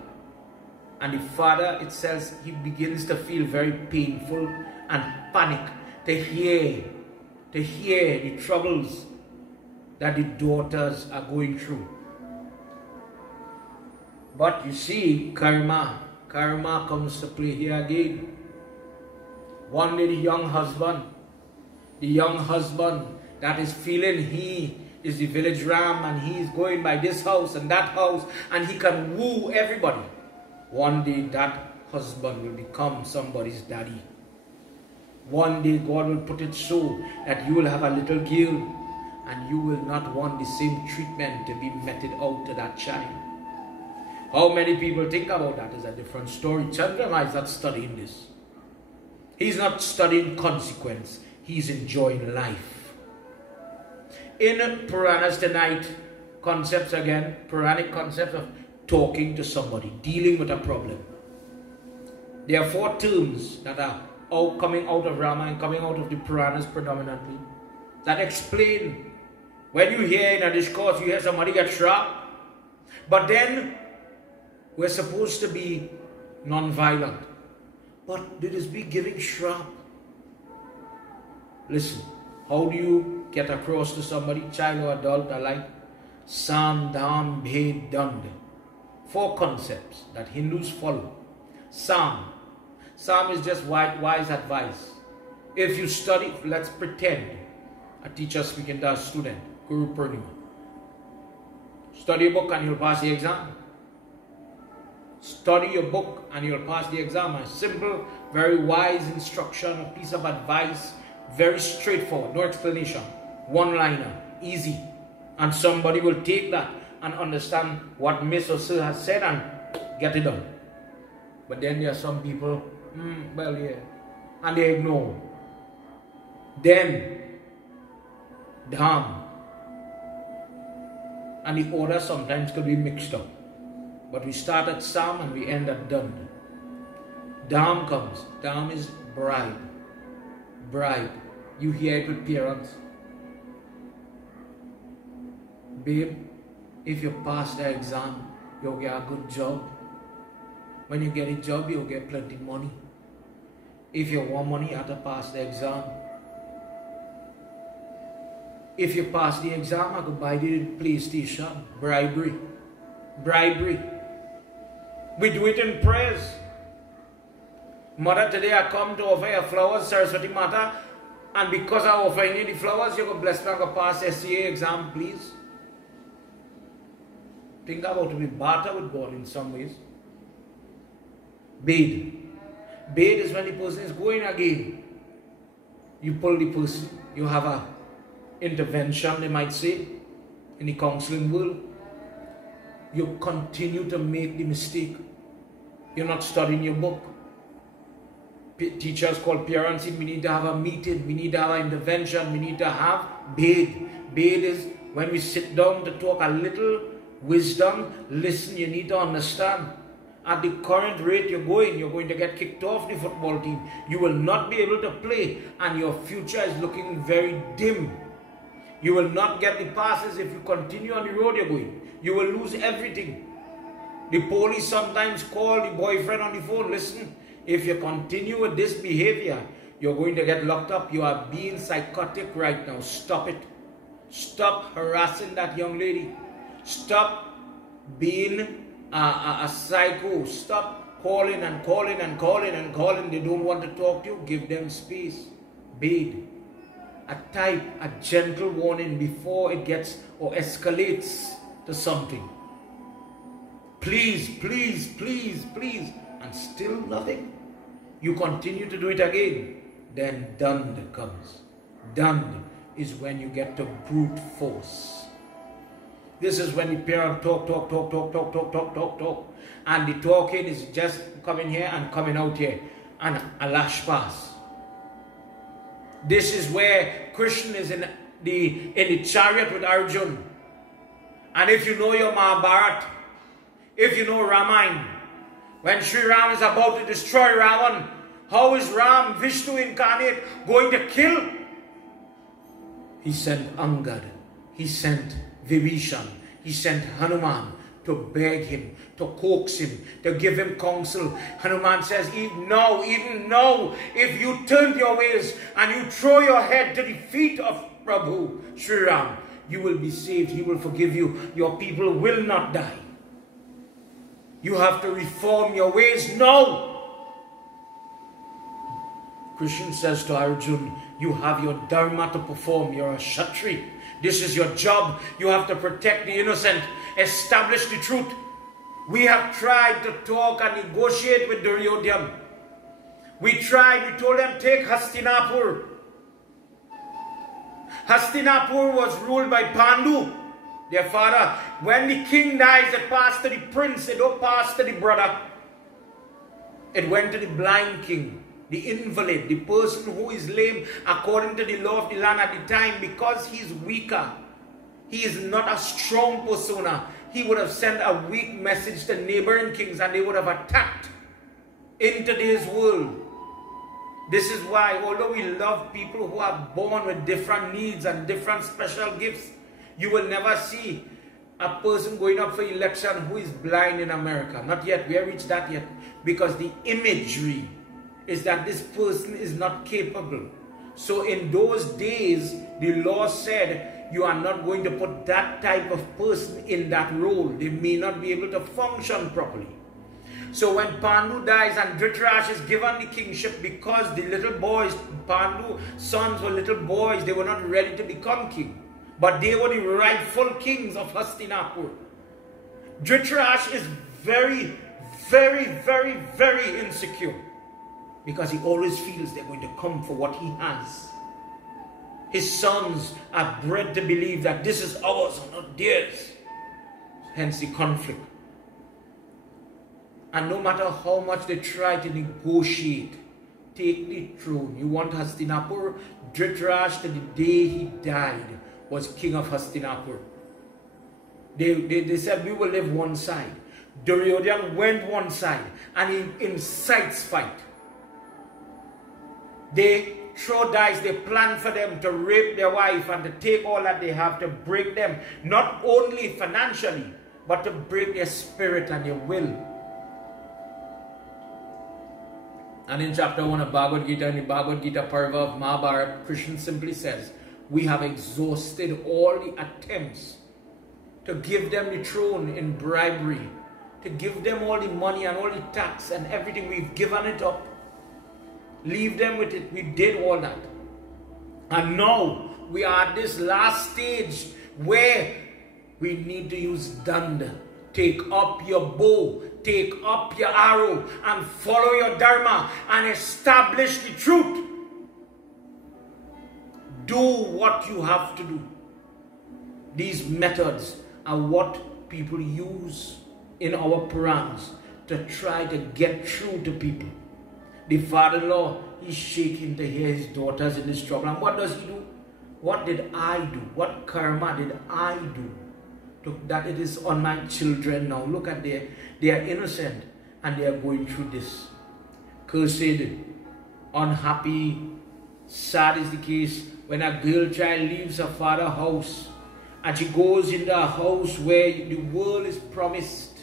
And the father, it says, he begins to feel very painful and panic to hear the troubles that the daughters are going through. But you see, karma comes to play here again. One day the young husband that is feeling he is the village ram and he is going by this house and that house and he can woo everybody. One day that husband will become somebody's daddy. One day God will put it so that you will have a little girl and you will not want the same treatment to be meted out to that child. How many people think about that is a different story. Chandra is not studying this. He's not studying consequence. He's enjoying life. In Puranas tonight, concepts again, Puranic concepts of talking to somebody, dealing with a problem. There are 4 terms that are coming out of Rama and coming out of the Puranas predominantly that explain. When you hear in a discourse, you hear somebody get shot, but then we're supposed to be non-violent. But did this be giving shrap? Listen, how do you get across to somebody, child or adult alike? Sam, Dham, Bhed, Dand. 4 concepts that Hindus follow. Sam is just wise advice. If you study, let's pretend a teacher speaking to a student, Guru Purnima. Study a book and you'll pass the exam. Study your book and you'll pass the exam. A simple, very wise instruction, a piece of advice, very straightforward, no explanation. One-liner, easy. And somebody will take that and understand what Miss or Sir has said and get it done. But then there are some people, well, yeah, and they ignore. Then, Dham. And the order sometimes could be mixed up. But we start at Sam and we end at Dand. Dham comes. Dham is bribe. Bribe. You hear it with parents. Babe, if you pass the exam, you'll get a good job. When you get a job, you'll get plenty of money. If you want money, you have to pass the exam. If you pass the exam, I could buy the PlayStation. Bribery. Bribery. We do it in prayers. Mother, today I come to offer you flowers, Saraswati Mata, and because I offer you the flowers, you can bless me and pass SCA exam, please. Think about to be barter with God in some ways. Bhed. Bhed is when the person is going again. You pull the person, you have a intervention, they might say, in the counseling world. You continue to make the mistake. You're not studying your book. Teachers call parents in, we need to have a meeting, we need to have an intervention, we need to have Bhed. Bhed is when we sit down to talk a little wisdom. Listen, you need to understand. At the current rate you're going to get kicked off the football team. You will not be able to play and your future is looking very dim. You will not get the passes if you continue on the road you're going. You will lose everything. The police sometimes call the boyfriend on the phone. Listen, if you continue with this behavior, you're going to get locked up. You are being psychotic right now. Stop it. Stop harassing that young lady. Stop being a psycho. Stop calling and calling and calling and calling. They don't want to talk to you. Give them space. Bhed. A type, a gentle warning before it gets or escalates to something. Please, please, please, please. And still nothing. You continue to do it again. Then Dand comes. Dand is when you get to brute force. This is when the parent talk. And the talking is just coming here and coming out here. And a lash pass. This is where Krsna is in the chariot with Arjun. And if you know your Mahabharata, if you know Ramayana, when Sri Ram is about to destroy Ravan, how is Ram, Vishnu incarnate, going to kill? He sent Angad, he sent Vibhishan, he sent Hanuman to beg him, to coax him, to give him counsel. Hanuman says, even now, if you turn your ways and you throw your head to the feet of Prabhu, Sri Ram, you will be saved. He will forgive you. Your people will not die. You have to reform your ways now. Krishna says to Arjuna, you have your dharma to perform. You're a Kshatri. This is your job. You have to protect the innocent, establish the truth. We have tried to talk and negotiate with Duryodhana. We told them, take Hastinapur. Hastinapur was ruled by Pandu, their father. When the king dies, it passed to the prince, it don't pass to the brother. It went to the blind king, the invalid, the person who is lame according to the law of the land at the time, because he is weaker. He is not a strong persona. He would have sent a weak message to neighboring kings and they would have attacked into this world. This is why, although we love people who are born with different needs and different special gifts, you will never see a person going up for election who is blind in America. Not yet. We haven't reached that yet. Because the imagery is that this person is not capable. So in those days, the law said, you are not going to put that type of person in that role. They may not be able to function properly. So when Pandu dies and Dhritarashtra is given the kingship, because the little boys, Pandu's sons were little boys, they were not ready to become king. But they were the rightful kings of Hastinapur. Dhritarashtra is very, very, very, very insecure. Because he always feels they're going to come for what he has. His sons are bred to believe that this is ours and not theirs. Hence the conflict. And no matter how much they try to negotiate, take the throne. You want Hastinapur? Dhritarashtra, the day he died, was king of Hastinapur. They said, we will live one side. Duryodhana went one side and he incites fight. They throw dice, they plan for them to rape their wife and to take all that they have, to break them, not only financially, but to break their spirit and their will. And in chapter 1 of Bhagavad Gita, in the Bhagavad Gita Parva of Mahabharata, Krishna simply says, we have exhausted all the attempts to give them the throne in bribery, to give them all the money and all the tax and everything. We've given it up. Leave them with it. We did all that. And now we are at this last stage where we need to use danda. Take up your bow, take up your arrow and follow your dharma and establish the truth. Do what you have to do. These methods are what people use in our Purans to try to get through to people. The father-in-law, he's shaking to hear his daughters in this trouble. And what does he do? What did I do? What karma did I do? That it is on my children now. Look at they are innocent and they are going through this. Cursed, unhappy, sad is the case when a girl child leaves her father's house and she goes into a house where the world is promised.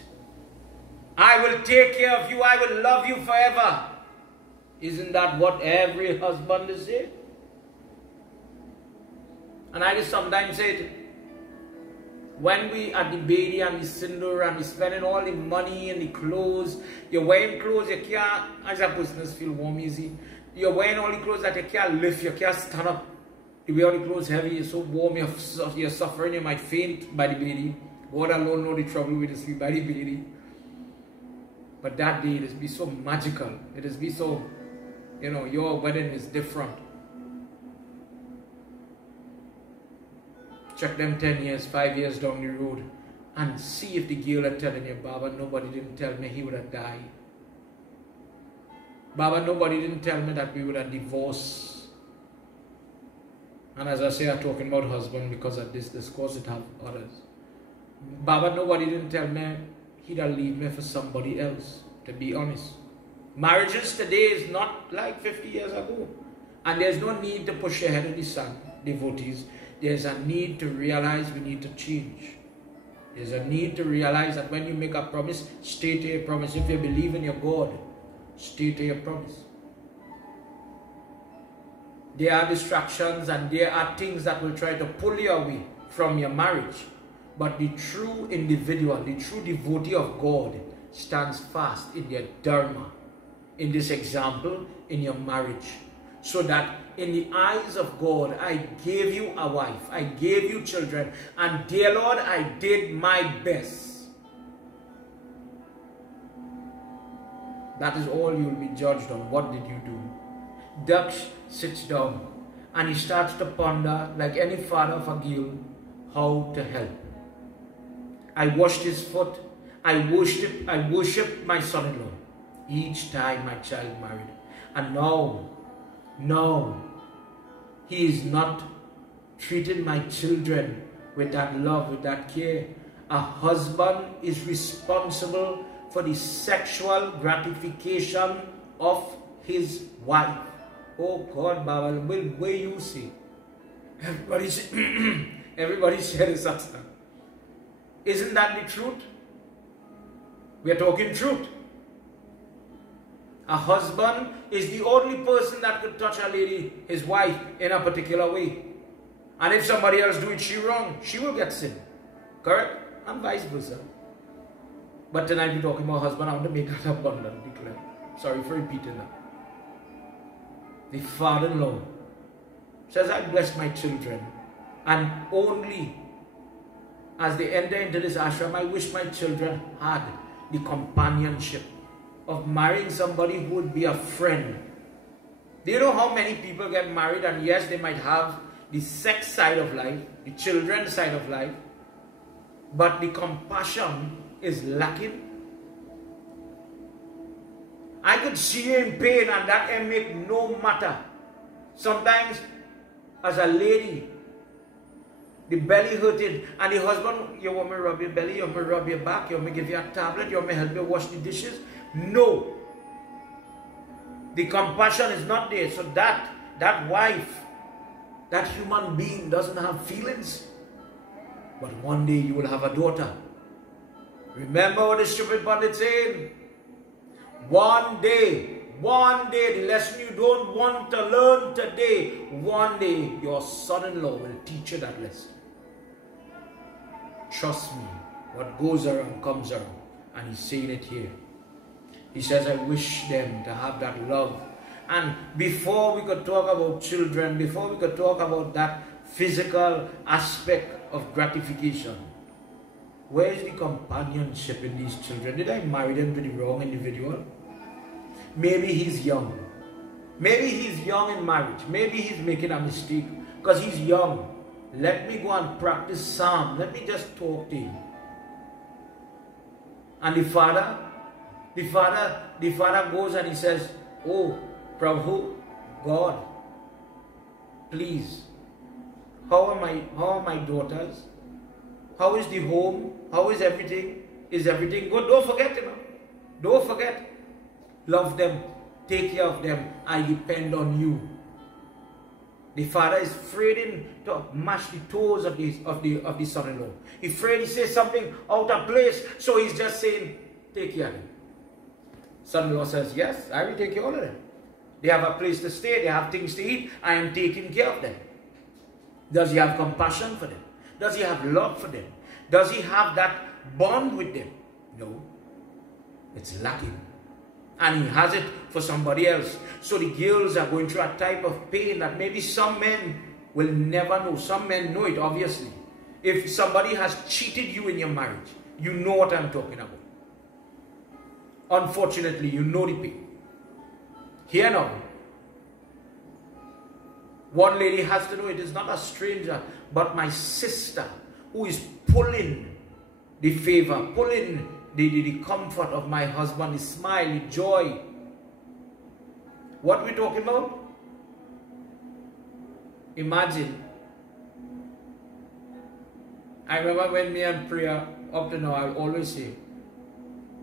I will take care of you, I will love you forever. Isn't that what every husband is saying? And I just sometimes say it. When we are the baby and the sindoor and we spending all the money and the clothes, you're wearing clothes you can't, as a business feel warm easy. You're wearing all the clothes that you can't lift, you can't stand up. You wear all the clothes heavy, you're so warm, you're suffering, you might faint by the baby. God alone know the trouble with the sleep by the baby. But that day, it will be so magical. It will be so, you know, your wedding is different. Check them 10 years, 5 years down the road and see if the girl are telling you, Baba, nobody didn't tell me he would have died. Baba, nobody didn't tell me that we would have divorced. And as I say, I'm talking about husband because of this discourse, it have others. Baba, nobody didn't tell me he'd have leave me for somebody else, to be honest. Marriages today is not like 50 years ago. And there's no need to push your head in the sand, devotees. there's a need to realize we need to change. There's a need to realize that when you make a promise, stay to your promise. If you believe in your God, stay to your promise. There are distractions and there are things that will try to pull you away from your marriage. But the true individual, the true devotee of God stands fast in their dharma. In this example, in your marriage. So that in the eyes of God, I gave you a wife, I gave you children, and dear Lord, I did my best. That is all you will be judged on. What did you do? Daksh sits down and he starts to ponder, like any father of a girl, how to help. I washed his foot. I worshipped my son-in-law each time my child married. And now, he is not treating my children with that love, with that care. A husband is responsible for the sexual gratification of his wife. Oh God, Baba, where you see? Everybody share this answer. Isn't that the truth? We are talking truth. A husband is the only person that could touch a lady, his wife, in a particular way. And if somebody else do it, she wrong, she will get sin. Correct? And vice versa. But tonight we're talking about husband. I want to make that abundantly clear. Sorry for repeating that. The father-in-law says, I bless my children. And only as they enter into this ashram, I wish my children had the companionship of marrying somebody who would be a friend. Do you know how many people get married and yes, they might have the sex side of life, the children side of life, but the compassion is lacking? I could see you in pain and that can make no matter. Sometimes as a lady, the belly hurting and the husband, you want me to rub your belly, you want me to rub your back, you want me to give you a tablet, you want me to help you wash the dishes? No. The compassion is not there. So that wife, that human being doesn't have feelings. But one day you will have a daughter. Remember what the stupid pundit saying? One day, the lesson you don't want to learn today, one day your son-in-law will teach you that lesson. Trust me, what goes around comes around. And he's saying it here. He says, I wish them to have that love. And before we could talk about children, before we could talk about that physical aspect of gratification, where is the companionship in these children? Did I marry them to the wrong individual? Maybe he's young. Maybe he's young in marriage. Maybe he's making a mistake because he's young. Let me go and practice Psalm. Let me just talk to him. And the father goes and he says, oh, Prabhu, God, please, how are my daughters? How is the home? How is everything? Is everything good? Don't forget, Don't forget. Love them. Take care of them. I depend on you. The father is afraid to mash the toes of the son-in-law. He's afraid he says something out of place. So he's just saying, take care of them. Son-in-law says, yes, I will take care of them. They have a place to stay. They have things to eat. I am taking care of them. Does he have compassion for them? Does he have love for them? Does he have that bond with them? No. It's lacking. And he has it for somebody else. So the girls are going through a type of pain that maybe some men will never know. Some men know it, obviously. If somebody has cheated you in your marriage, you know what I'm talking about. Unfortunately, you know the pain. Here now, one lady has to know it is not a stranger, but my sister who is pulling the favor, pulling the comfort of my husband, the smile, the joy. What are we talking about? Imagine. I remember when me and Priya, up to now, I always say,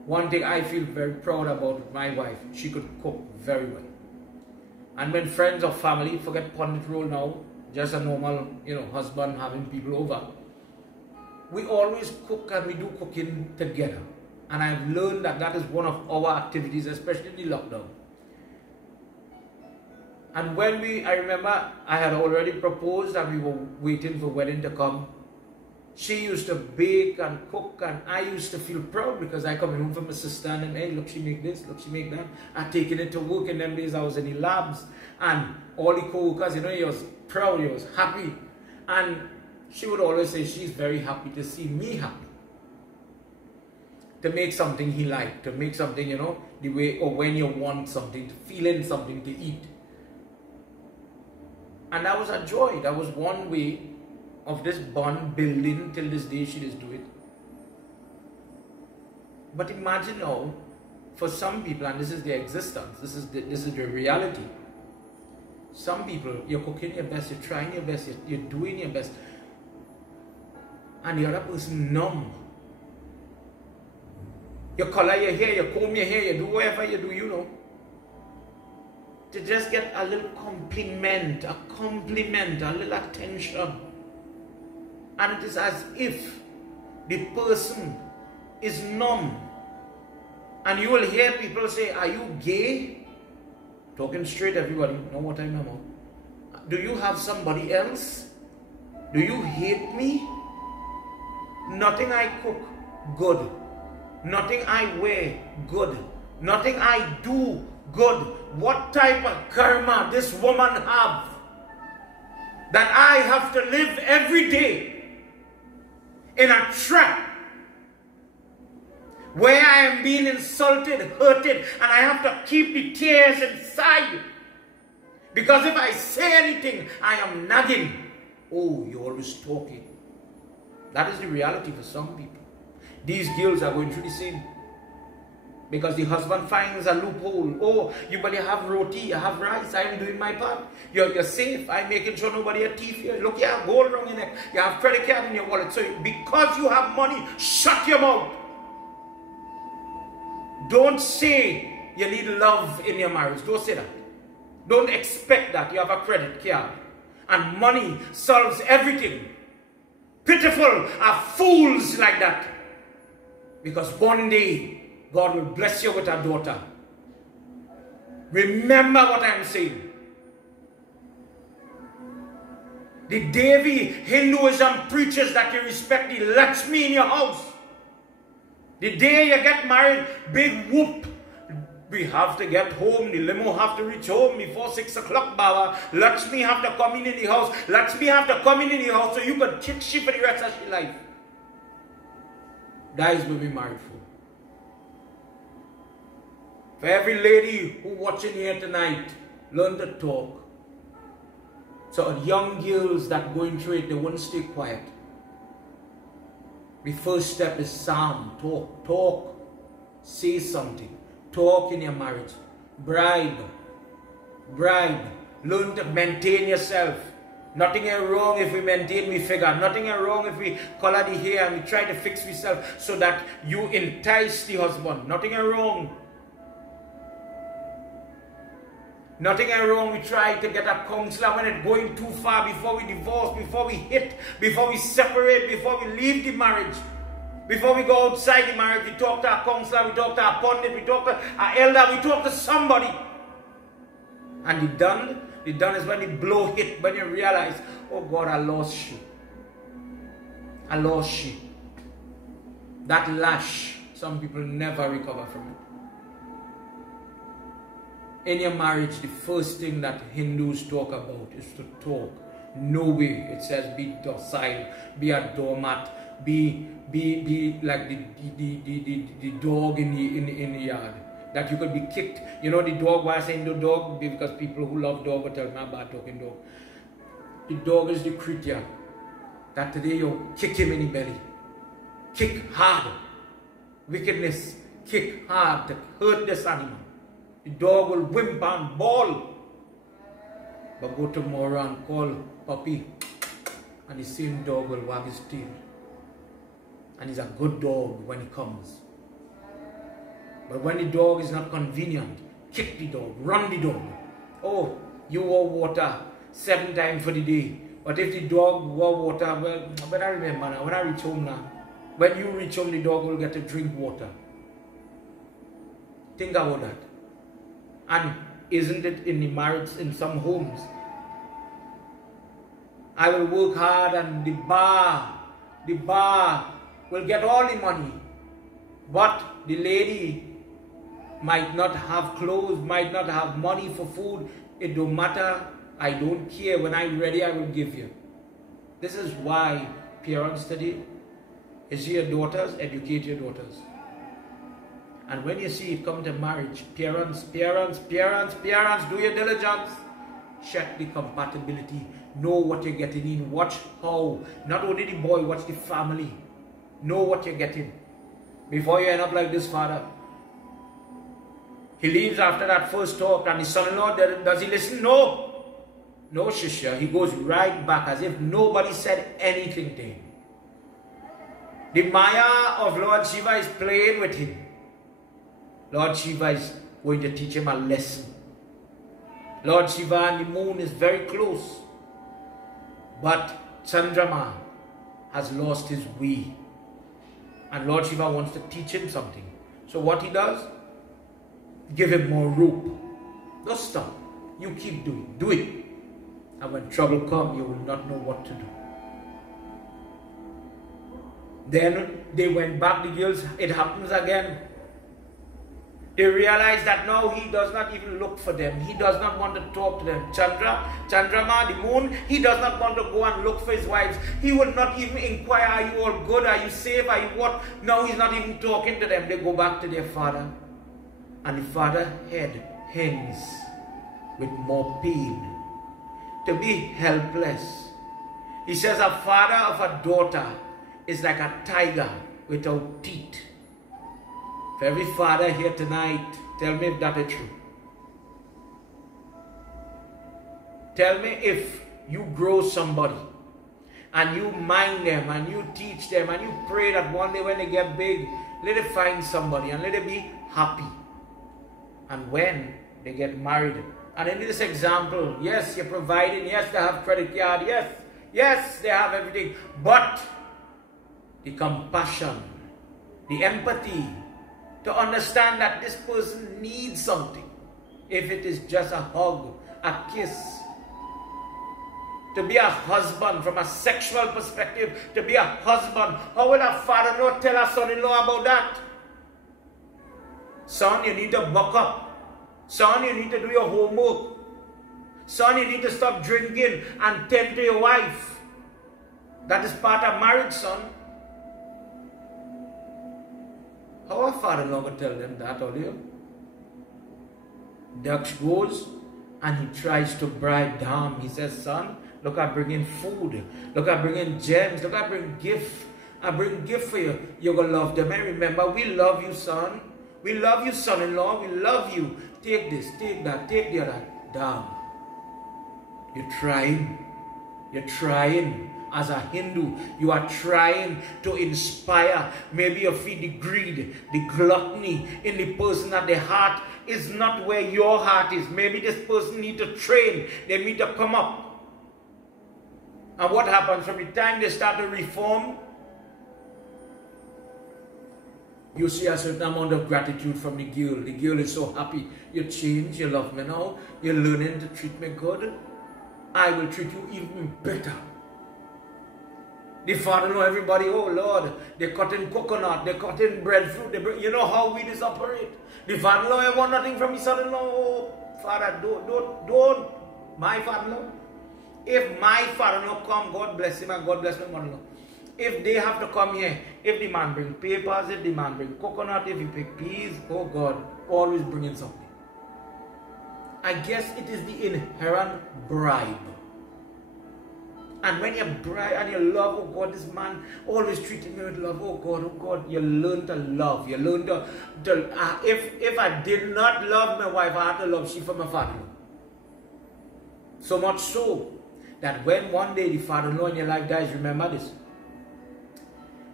one thing I feel very proud about my wife, she could cook very well. And when friends or family, forget pundit role now, just a normal, husband having people over, we always cook and we do cooking together. And I've learned that that is one of our activities, especially in the lockdown. And when I remember I had already proposed and we were waiting for wedding to come. She used to bake and cook, and I used to feel proud because I come home from my sister and hey, look, she make this, look, she make that. I'd taken it to work in them days. I was in the labs, and all the co-workers, he was proud, he was happy. And she would always say she's very happy to see me happy. To make something he liked, to make something, the way, or when you want something, to feel in something to eat. And that was a joy. That was one way of this bond building till this day. She just do it. But imagine now, for some people, and this is their existence, this is the reality. Some people, you're cooking your best, you're trying your best, you're doing your best, and the other person numb. You color your hair, you comb your hair, you do whatever you do, to just get a little compliment, a little attention. And it is as if the person is numb. And you will hear people say, are you gay? Talking straight, everybody, know what I mean. Do you have somebody else? Do you hate me? Nothing I cook, good. Nothing I wear, good. Nothing I do, good. What type of karma this woman have that I have to live every day in a trap where I am being insulted, hurted, and I have to keep the tears inside because if I say anything, I am nagging. Oh, you're always talking. That is the reality for some people. These girls are going through the same. Because the husband finds a loophole. Oh, you have roti, you have rice, I am doing my part. You're safe, I'm making sure nobody has teeth here. Look, you have gold around your neck, you have credit card in your wallet. So because you have money, shut your mouth. Don't say you need love in your marriage. Don't say that. Don't expect that you have a credit card. And money solves everything. Pitiful are fools like that. Because one day, God will bless you with a daughter. Remember what I'm saying. The Devi Hinduism preaches that you respect the Lakshmi in your house. The day you get married, big whoop. We have to get home. The limo have to reach home before 6 o'clock, Baba. Lakshmi have to come in the house. Lakshmi have to come in the house so you can kick she for the rest of your life. That is what we married for. For every lady who watching here tonight, learn to talk. So young girls that going through it, they won't stay quiet. The first step is Psalm. Talk. Talk. Say something. Talk in your marriage. Bride. Learn to maintain yourself. Nothing is wrong if we maintain we figure. Nothing is wrong if we color the hair and we try to fix ourselves so that you entice the husband. Nothing is wrong. Nothing is wrong. We try to get a counselor when it's going too far before we divorce, before we hit, before we separate, before we leave the marriage. Before we go outside the marriage, we talk to a counselor, we talk to a pundit, we talk to an elder, we talk to somebody. And the done is when the blow hit, when you realize, oh God, I lost you. I lost you. That lash, some people never recover from it. In your marriage, the first thing that Hindus talk about is to talk. No way. It says be docile, be a doormat, be like the dog in the yard. That you could be kicked. You know the dog, why I say the dog? Because people who love dog will tell me about talking dog. The dog is the creature that today you kick him in the belly. Kick hard. Wickedness. Kick hard to hurt this animal. The dog will whimper and bawl. But go tomorrow and call puppy. And the same dog will wag his tail. And he's a good dog when he comes. But when the dog is not convenient, kick the dog, run the dog. Oh, you owe water. 7 times for the day. But if the dog want water, well, but I remember now, when I reach home now, when you reach home, the dog will get to drink water. Think about that. And isn't it in the marriage, in some homes? I will work hard and the bar will get all the money. But the lady might not have clothes, might not have money for food. It don't matter. I don't care. When I'm ready, I will give you. This is why parents today, is your daughters, educate your daughters. And when you see it come to marriage, parents, do your diligence. Check the compatibility. Know what you're getting in. Watch how. Not only the boy, watch the family. Know what you're getting. Before you end up like this father. He leaves after that first talk and his son-in-law, does he listen? No. No, Shishya. He goes right back as if nobody said anything to him. The Maya of Lord Shiva is playing with him. Lord Shiva is going to teach him a lesson. Lord Shiva and the moon is very close. But Chandrama has lost his way. And Lord Shiva wants to teach him something. So what he does? Give him more rope. Don't stop. You keep doing. Do it. And when trouble comes, you will not know what to do. Then they went back, the girls, it happens again. They realize that now he does not even look for them. He does not want to talk to them. Chandrama, the moon, he does not want to go and look for his wives. He will not even inquire, are you all good? Are you safe? Are you what? Now he's not even talking to them. They go back to their father. And the father's head hangs with more pain. To be helpless. He says a father of a daughter is like a tiger without teeth. For every father here tonight, tell me if that is true. Tell me if you grow somebody and you mind them and you teach them and you pray that one day when they get big, let it find somebody and let it be happy. And when they get married, and in this example, yes, you're providing, yes, they have credit card, yes, they have everything, but the compassion, the empathy, to understand that this person needs something. If it is just a hug, a kiss. To be a husband from a sexual perspective, to be a husband. How will a father-in-law tell a son-in-law about that? Son, you need to buck up. Son, you need to do your homework. Son, you need to stop drinking and tend to your wife. That is part of marriage, son. How a father-in-law will tell them that, earlier? Daksh goes and he tries to bribe Dham. He says, son, look, I bring in food. Look, I bring in gems. Look, I bring gift. I bring gift for you. You're going to love them. And remember, we love you, son. We love you, son-in-law. We love you. Take this, take that, take the other. Dham. You're trying. You're trying. As a Hindu, you are trying to inspire. Maybe you feel the greed, the gluttony in the person at the heart is not where your heart is. Maybe this person needs to train. They need to come up. And what happens from the time they start to reform? You see a certain amount of gratitude from the girl. The girl is so happy. You change, you love me now. You're learning to treat me good. I will treat you even better. The father-in-law, everybody, oh Lord, they cut in coconut, they cut in breadfruit, you know how we this operate. The father-in-law, I want nothing from his son-in-law. Oh, father, don't. My father-in-law. If my father-in-law come, God bless him and God bless my mother-in-law. If they have to come here, if the man bring papers, if the man bring coconut, if he pick peas, oh God, always bringing something. I guess it is the inherent bribe. And when you bribe and you love, oh God, this man always treating me with love. Oh God, you learn to love. You learn to if I did not love my wife, I had to love Shiva, my father-in-law. So much so that when one day the father-in-law in your life dies, remember this.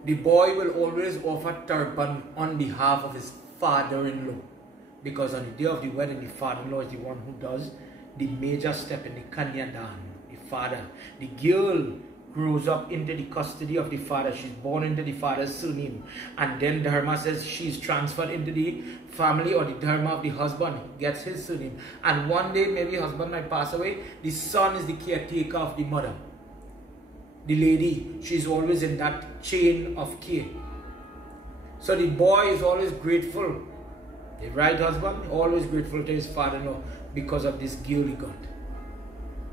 The boy will always offer turban on behalf of his father-in-law. Because on the day of the wedding, the father-in-law is the one who does the major step in the Kanyadan. the father. The girl grows up into the custody of the father. She's born into the father's surname. And then Dharma says she's transferred into the family or the Dharma of the husband. He gets his surname. And one day, maybe husband might pass away. The son is the caretaker of the mother. The lady, she's always in that chain of care. So the boy is always grateful. The right husband, always grateful to his father-in-law because of this girl he got.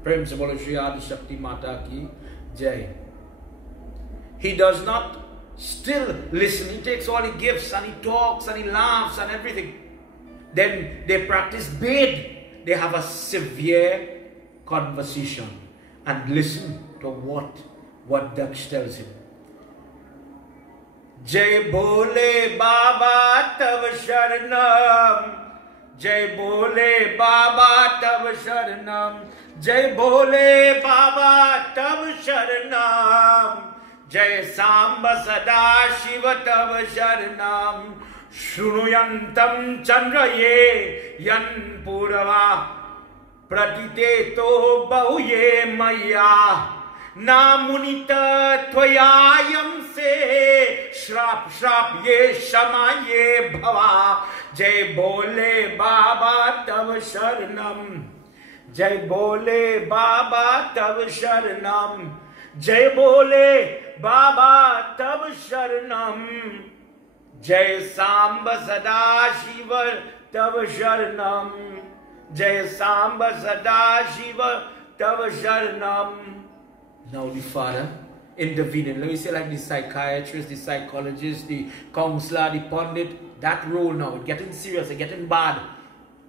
Prem se bolo Shri Adi Shakti Mata ki Jai. He does not still listen. He takes all he gives and he talks and he laughs and everything. Then they practice bed. They have a severe conversation and listen to what Daksh tells him. Jai Bole Baba Tav Sharanam. Jai Bole Baba Tav Sharanam. Jai Bole Baba Tav Sharanam. Jai Samba Sada Shiva Tav Sharanam. Shrunuyantam Chandraye Yan Purava Pratiteto Bahuye Maya. Namunita Tvayayam se Shrap Shrap Ye Shama Ye Bhava. Jai Bole Baba Tav Sharanam. Jai Bole Baba Tav Sharanam. Jai Bole Baba Tav Sharanam. Jai Samba Sada Shiva Tav Sharanam. Jai Samba Sada Shiva Tav Sharanam. Now the father intervening. Let me say like the psychiatrist, the psychologist, the counselor, the pundit. That role now, it's getting serious, it's getting bad.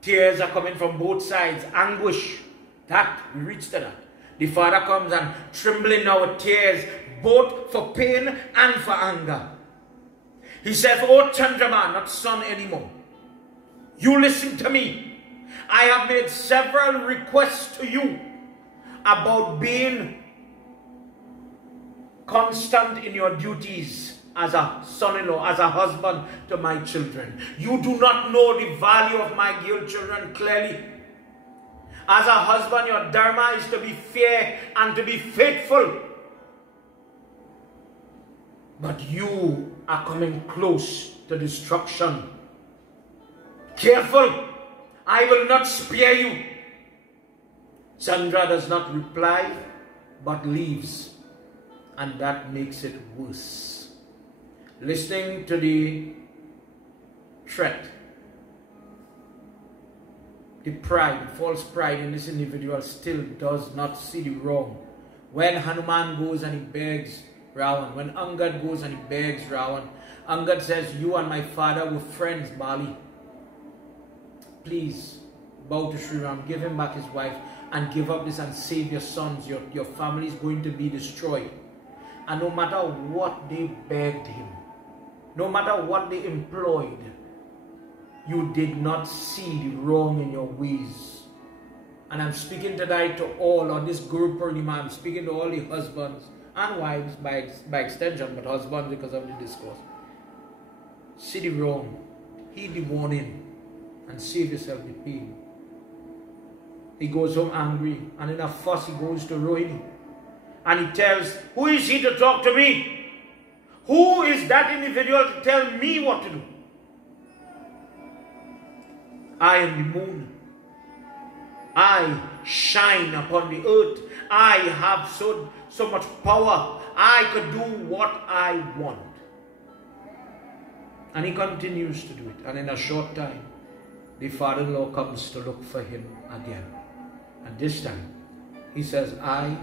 Tears are coming from both sides. Anguish. That, we reached to that. The father comes and trembling now with tears, both for pain and for anger. He says, oh Chandrama, not son anymore. You listen to me. I have made several requests to you about being constant in your duties as a son-in-law, as a husband to my children. You do not know the value of my girl children clearly. As a husband, your dharma is to be fair and to be faithful. But you are coming close to destruction. Careful, I will not spare you. Chandra does not reply, but leaves. And that makes it worse. Listening to the threat, the pride, the false pride in this individual still does not see the wrong. When Hanuman goes and he begs Ravan, when Angad goes and he begs Ravan, Angad says, you and my father were friends, Bali. Please bow to Sri Ram, give him back his wife and give up this and save your sons. Your family is going to be destroyed. And no matter what they begged him, no matter what they employed, you did not see the wrong in your ways. And I'm speaking tonight to all on this Guru Purnima. I'm speaking to all the husbands and wives by extension, but husbands because of the discourse. See the wrong, heed the warning, and save yourself the pain. He goes home angry, and in a fuss he goes to Rohini. And he tells, who is he to talk to me? Who is that individual to tell me what to do? I am the moon. I shine upon the earth. I have so much power. I could do what I want. And he continues to do it. And in a short time, the father-in-law comes to look for him again. And this time, he says, I,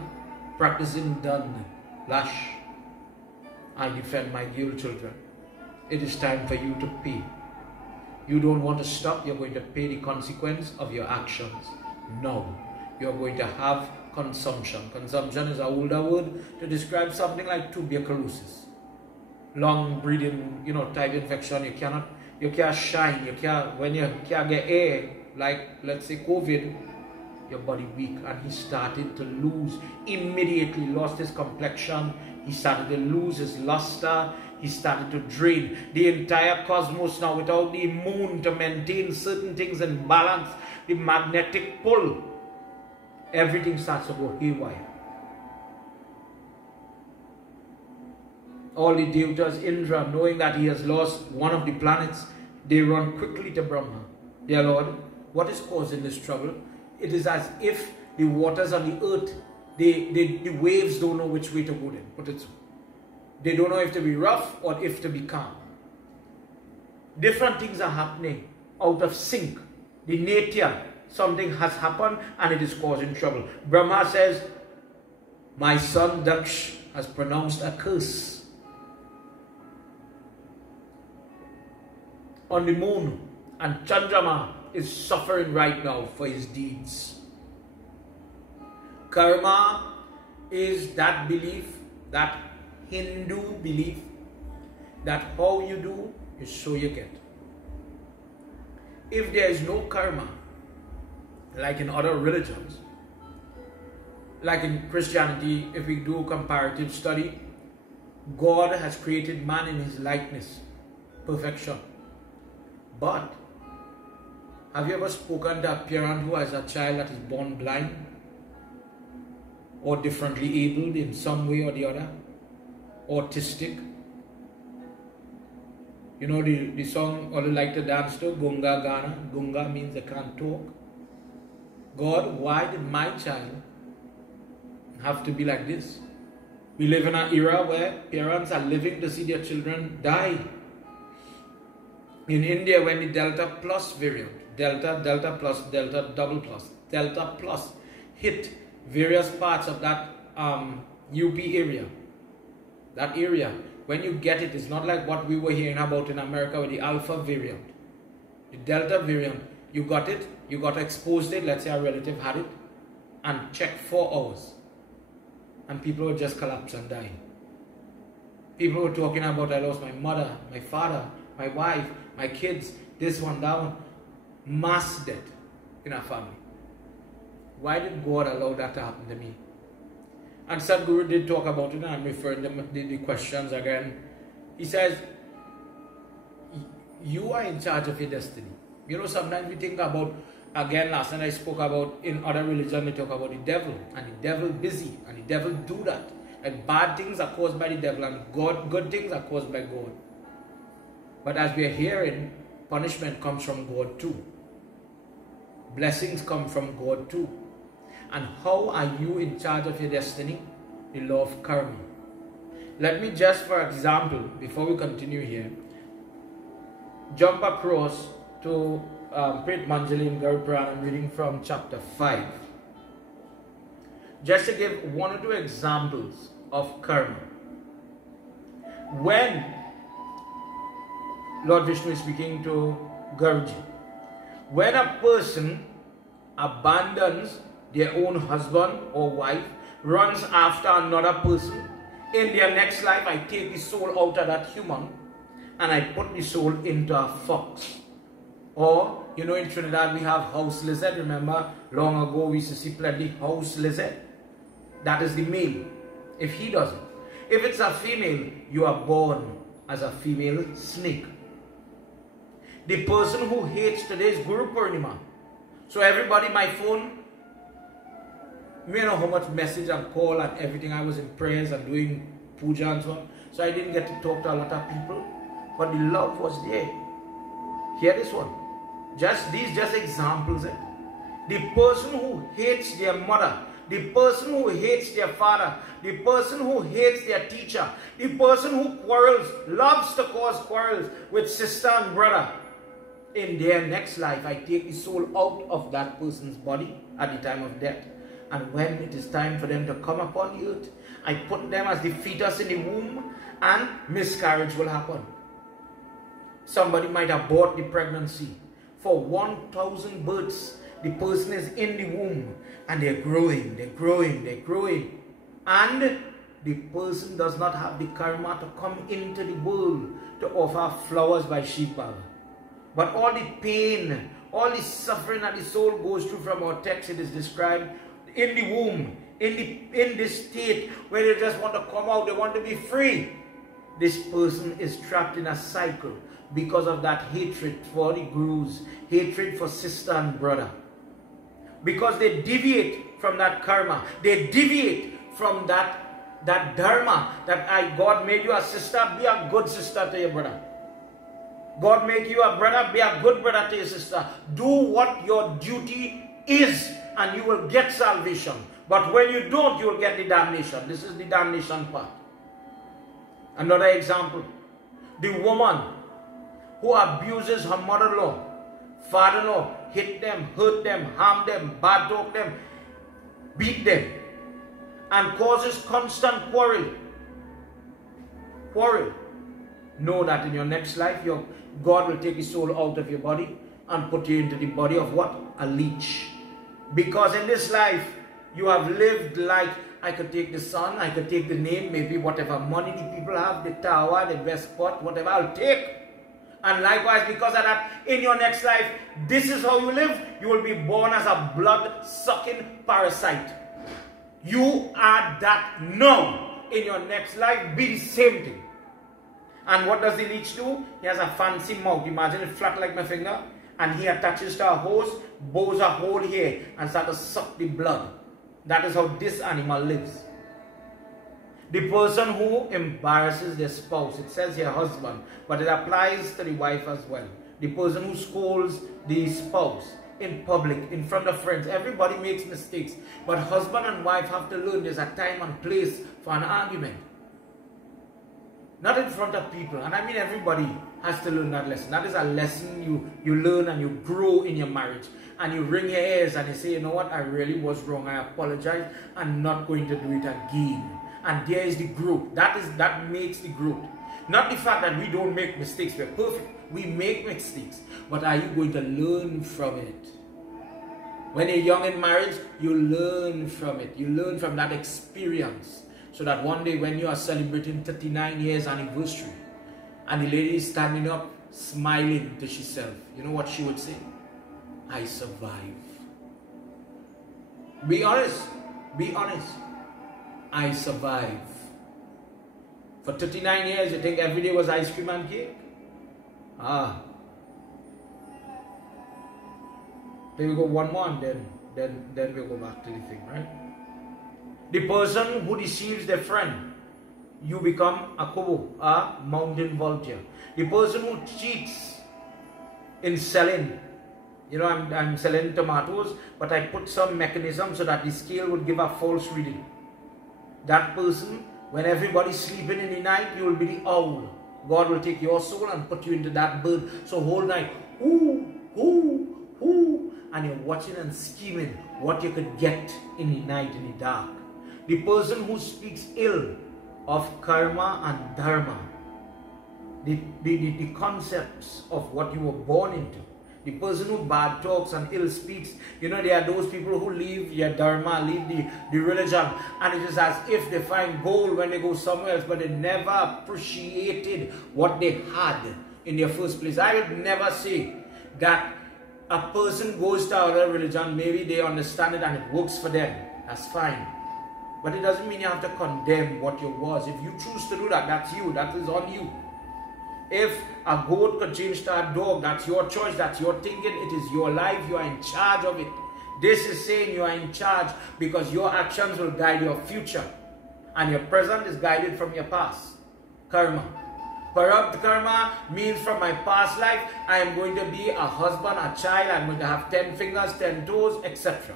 practicing done, lash, I defend my girl children. It is time for you to pay. You don't want to stop, you're going to pay the consequence of your actions. No, you're going to have consumption. Consumption is an older word to describe something like tuberculosis. Long breathing, type infection. You can't shine, when you can't get air, like let's say COVID, your body weak. And he started to lose, immediately lost his complexion. He started to lose his luster. He started to drain. The entire cosmos now, without the moon to maintain certain things in balance, the magnetic pull everything starts to go haywire. All the devatas, Indra, knowing that he has lost one of the planets, they run quickly to Brahma. Dear Lord, what is causing this trouble? It is as if the waters on the earth, the waves don't know which way to go then. Put it so. They don't know if to be rough or if to be calm. Different things are happening out of sync. The nature, something has happened and it is causing trouble. Brahma says, my son Daksh has pronounced a curse on the moon, and Chandrama is suffering right now for his deeds. Karma is that belief, that Hindu belief, that how you do is so you get. If there is no karma, like in other religions, like in Christianity, if we do comparative study, God has created man in his likeness, perfection. But have you ever spoken to a parent who has a child that is born blind or differently abled in some way or the other? Autistic? You know the song all like to dance to, Gunga Gana. Gunga means they can't talk. God, why did my child have to be like this? We live in an era where parents are living to see their children die. In India, when the Delta Plus variant, Delta Plus, Delta Double Plus, Delta Plus hit various parts of that UP area, that area, when you get it, it's not like what we were hearing about in America with the Alpha variant. The Delta variant, you got it, you got exposed it, let's say a relative had it, and checked 4 hours. And people would just collapse and die. People were talking about, I lost my mother, my father, my wife, my kids, this one, that one. Mass death in our family. Why did God allow that to happen to me? And Sadhguru did talk about it, and I'm referring to the questions again. He says, you are in charge of your destiny. You know, sometimes we think about, again, last night I spoke about, in other religions, they talk about the devil, and the devil busy, and the devil do that. Like bad things are caused by the devil, and good things are caused by God. But as we are hearing, punishment comes from God too. Blessings come from God too. And how are you in charge of your destiny? The law of karma. Let me just, for example, before we continue here, jump across to Prit Manjali in Garuda Puranam, reading from chapter 5. Just to give 1 or 2 examples of karma. When Lord Vishnu is speaking to Garuji, when a person abandons their own husband or wife, runs after another person, in their next life I take the soul out of that human and I put the soul into a fox. Or, you know, in Trinidad we have house lizard. Remember, long ago we used to see plenty house lizard. That is the male. If he doesn't. If it's a female, you are born as a female snake. The person who hates today's Guru Purnima. So everybody, my phone, you know how much message and call and everything. I was in prayers and doing puja and so on. So I didn't get to talk to a lot of people. But the love was there. Hear this one. These examples. The person who hates their mother, the person who hates their father, the person who hates their teacher, the person who quarrels, loves to cause quarrels with sister and brother, in their next life, I take the soul out of that person's body at the time of death. And when it is time for them to come upon the earth, I put them as the fetus in the womb, and miscarriage will happen. Somebody might abort the pregnancy. For 1,000 births, the person is in the womb, and they're growing, they're growing, they're growing. And the person does not have the karma to come into the world to offer flowers by Shiva. But all the pain, all the suffering that the soul goes through from our text, it is described in the womb, in this state where they just want to come out, they want to be free. This person is trapped in a cycle because of that hatred for the gurus, hatred for sister and brother. Because they deviate from that karma. They deviate from that dharma that God made you a sister, be a good sister to your brother. God make you a brother, be a good brother to your sister. Do what your duty is and you will get salvation. But when you don't, you will get the damnation. This is the damnation part. Another example. The woman who abuses her mother-in-law, father-in-law, hit them, hurt them, harm them, bad talk them, beat them, and causes constant quarrel. Know that in your next life, God will take his soul out of your body and put you into the body of what? A leech. Because in this life, you have lived like, I could take the sun, I could take the name, maybe whatever money the people have, the tower, the best spot, whatever, I'll take. And likewise, because of that, in your next life, this is how you live. You will be born as a blood-sucking parasite. You are that now. In your next life, be the same thing. And what does the leech do? He has a fancy mouth. Imagine it flat like my finger. And he attaches to a hose, bows a hole here, and starts to suck the blood. That is how this animal lives. The person who embarrasses their spouse, it says here husband, but it applies to the wife as well. The person who scolds the spouse in public, in front of friends. Everybody makes mistakes. But husband and wife have to learn there's a time and place for an argument. Not in front of people. And I mean everybody has to learn that lesson. That is a lesson you learn and you grow in your marriage. And you wring your ears and you say, you know what, I really was wrong. I apologize. I'm not going to do it again. And there is the growth. That makes the growth. Not the fact that we don't make mistakes. We're perfect. We make mistakes. But are you going to learn from it? When you're young in marriage, you learn from it. You learn from that experience. So that one day when you are celebrating 39 years anniversary and the lady is standing up smiling to herself, you know what she would say? I survived. Be honest. Be honest. I survived. For 39 years, you think every day was ice cream and cake? Then we go one more and then we go back to the thing, right? The person who deceives their friend, you become a kobo, a mountain vulture. The person who cheats in selling, you know, I'm selling tomatoes, but I put some mechanism so that the scale would give a false reading. That person, when everybody's sleeping in the night, you will be the owl. God will take your soul and put you into that bird. So whole night, and you're watching and scheming what you could get in the night, in the dark. The person who speaks ill of karma and dharma, the concepts of what you were born into. The person who bad talks and ill speaks, you know, there are those people who leave your dharma, leave the religion, and it is as if they find gold when they go somewhere else, but they never appreciated what they had in their first place. I would never say that a person goes to another religion, maybe they understand it and it works for them. That's fine. But it doesn't mean you have to condemn what you was. If you choose to do that, that's you. That is on you. If a goat could change to a dog, that's your choice, that's your thinking, it is your life, you are in charge of it. This is saying you are in charge because your actions will guide your future. And your present is guided from your past. Karma. Corrupt karma means from my past life, I am going to be a husband, a child, I'm going to have 10 fingers, 10 toes, etc.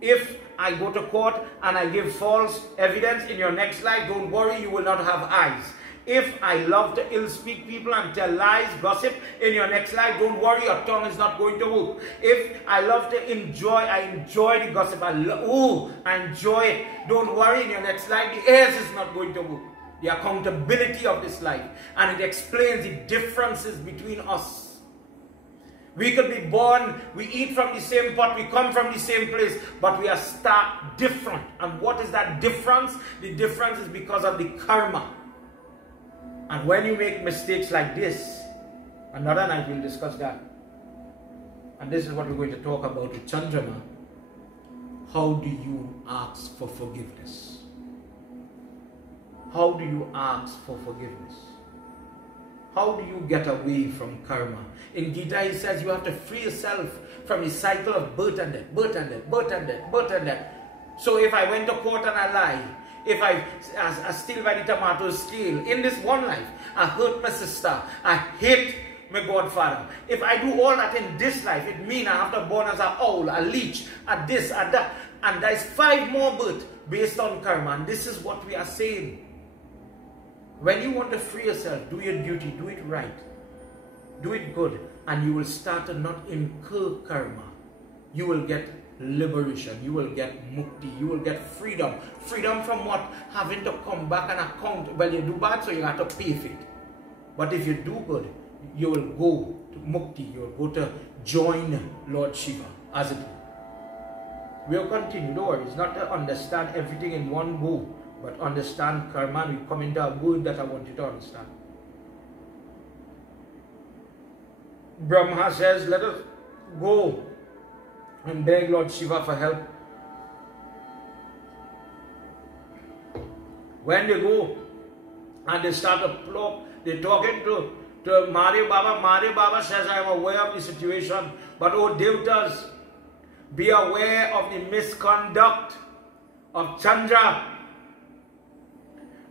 If I go to court and I give false evidence in your next life, don't worry, you will not have eyes. If I love to ill-speak people and tell lies, gossip, in your next life, don't worry, your tongue is not going to work. If I love to enjoy, I enjoy the gossip, I enjoy it. Don't worry, in your next life, the ears is not going to work. The accountability of this life. And it explains the differences between us. We could be born, we eat from the same pot, we come from the same place, but we are stark different. And what is that difference? The difference is because of the karma. And when you make mistakes like this, another night we'll discuss that. And this is what we're going to talk about with Chandrama. How do you ask for forgiveness? How do you ask for forgiveness? How do you get away from karma? In Gita he says you have to free yourself from the cycle of birth and death, birth and death, birth and death, birth and death. So if I went to court and I lie, if I steal by the tomato scale, in this one life, I hurt my sister, I hate my godfather. If I do all that in this life, it means I have to born as an owl, a leech, a this, a that. And there's 5 more births based on karma. And this is what we are saying. When you want to free yourself, do your duty, do it right. Do it good. And you will start to not incur karma. You will get liberation. You will get mukti. You will get freedom. Freedom from what? Having to come back and account. Well, you do bad, so you have to pay for it. But if you do good, you will go to mukti. You will go to join Lord Shiva, as it were. We'll continue. Don't worry. It's not to understand everything in one go, but understand karma. We come into a word that I want you to understand. Brahma says, let us go and beg Lord Shiva for help. When they go and they start to plot, they're talking to Mari Baba. Mari Baba says, I am aware of the situation, but oh Devtas, be aware of the misconduct of Chandra.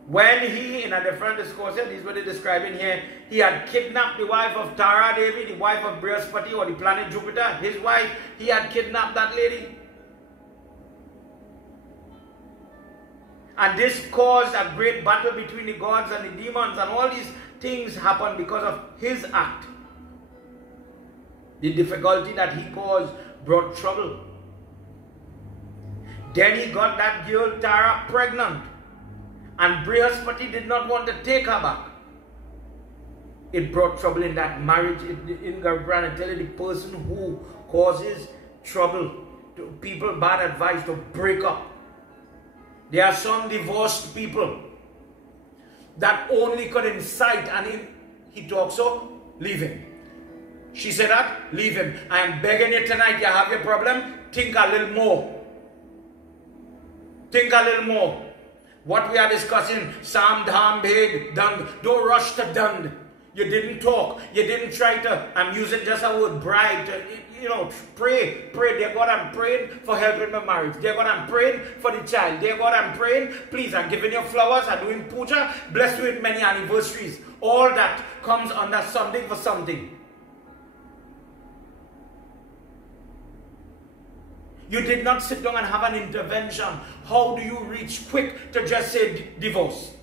When he, in a different discourse, this is what they're describing here, he had kidnapped the wife of Tara Devi, the wife of Brihaspati, or the planet Jupiter, his wife, he had kidnapped that lady. And this caused a great battle between the gods and the demons, and all these things happened because of his act. The difficulty that he caused brought trouble. Then he got that girl Tara pregnant. And Brihaspati did not want to take her back. It brought trouble in that marriage. In Garbran, I tell you, the person who causes trouble to people, bad advice to break up. There are some divorced people that only could incite, and he talks so, leave him. She said that, leave him. I am begging you tonight, you have your problem, think a little more. Think a little more. What we are discussing, Sam, Dham, Bhed, Dund. Don't rush to Dund. You didn't talk. You didn't try to, I'm using just a word, bribe. To, pray. Dear God, I'm praying for help in my marriage. Dear God, I'm praying for the child. Dear God, I'm praying. Please, I'm giving you flowers. I'm doing puja. Bless you with many anniversaries. All that comes under something for something. You did not sit down and have an intervention. How do you reach quick to just say divorce?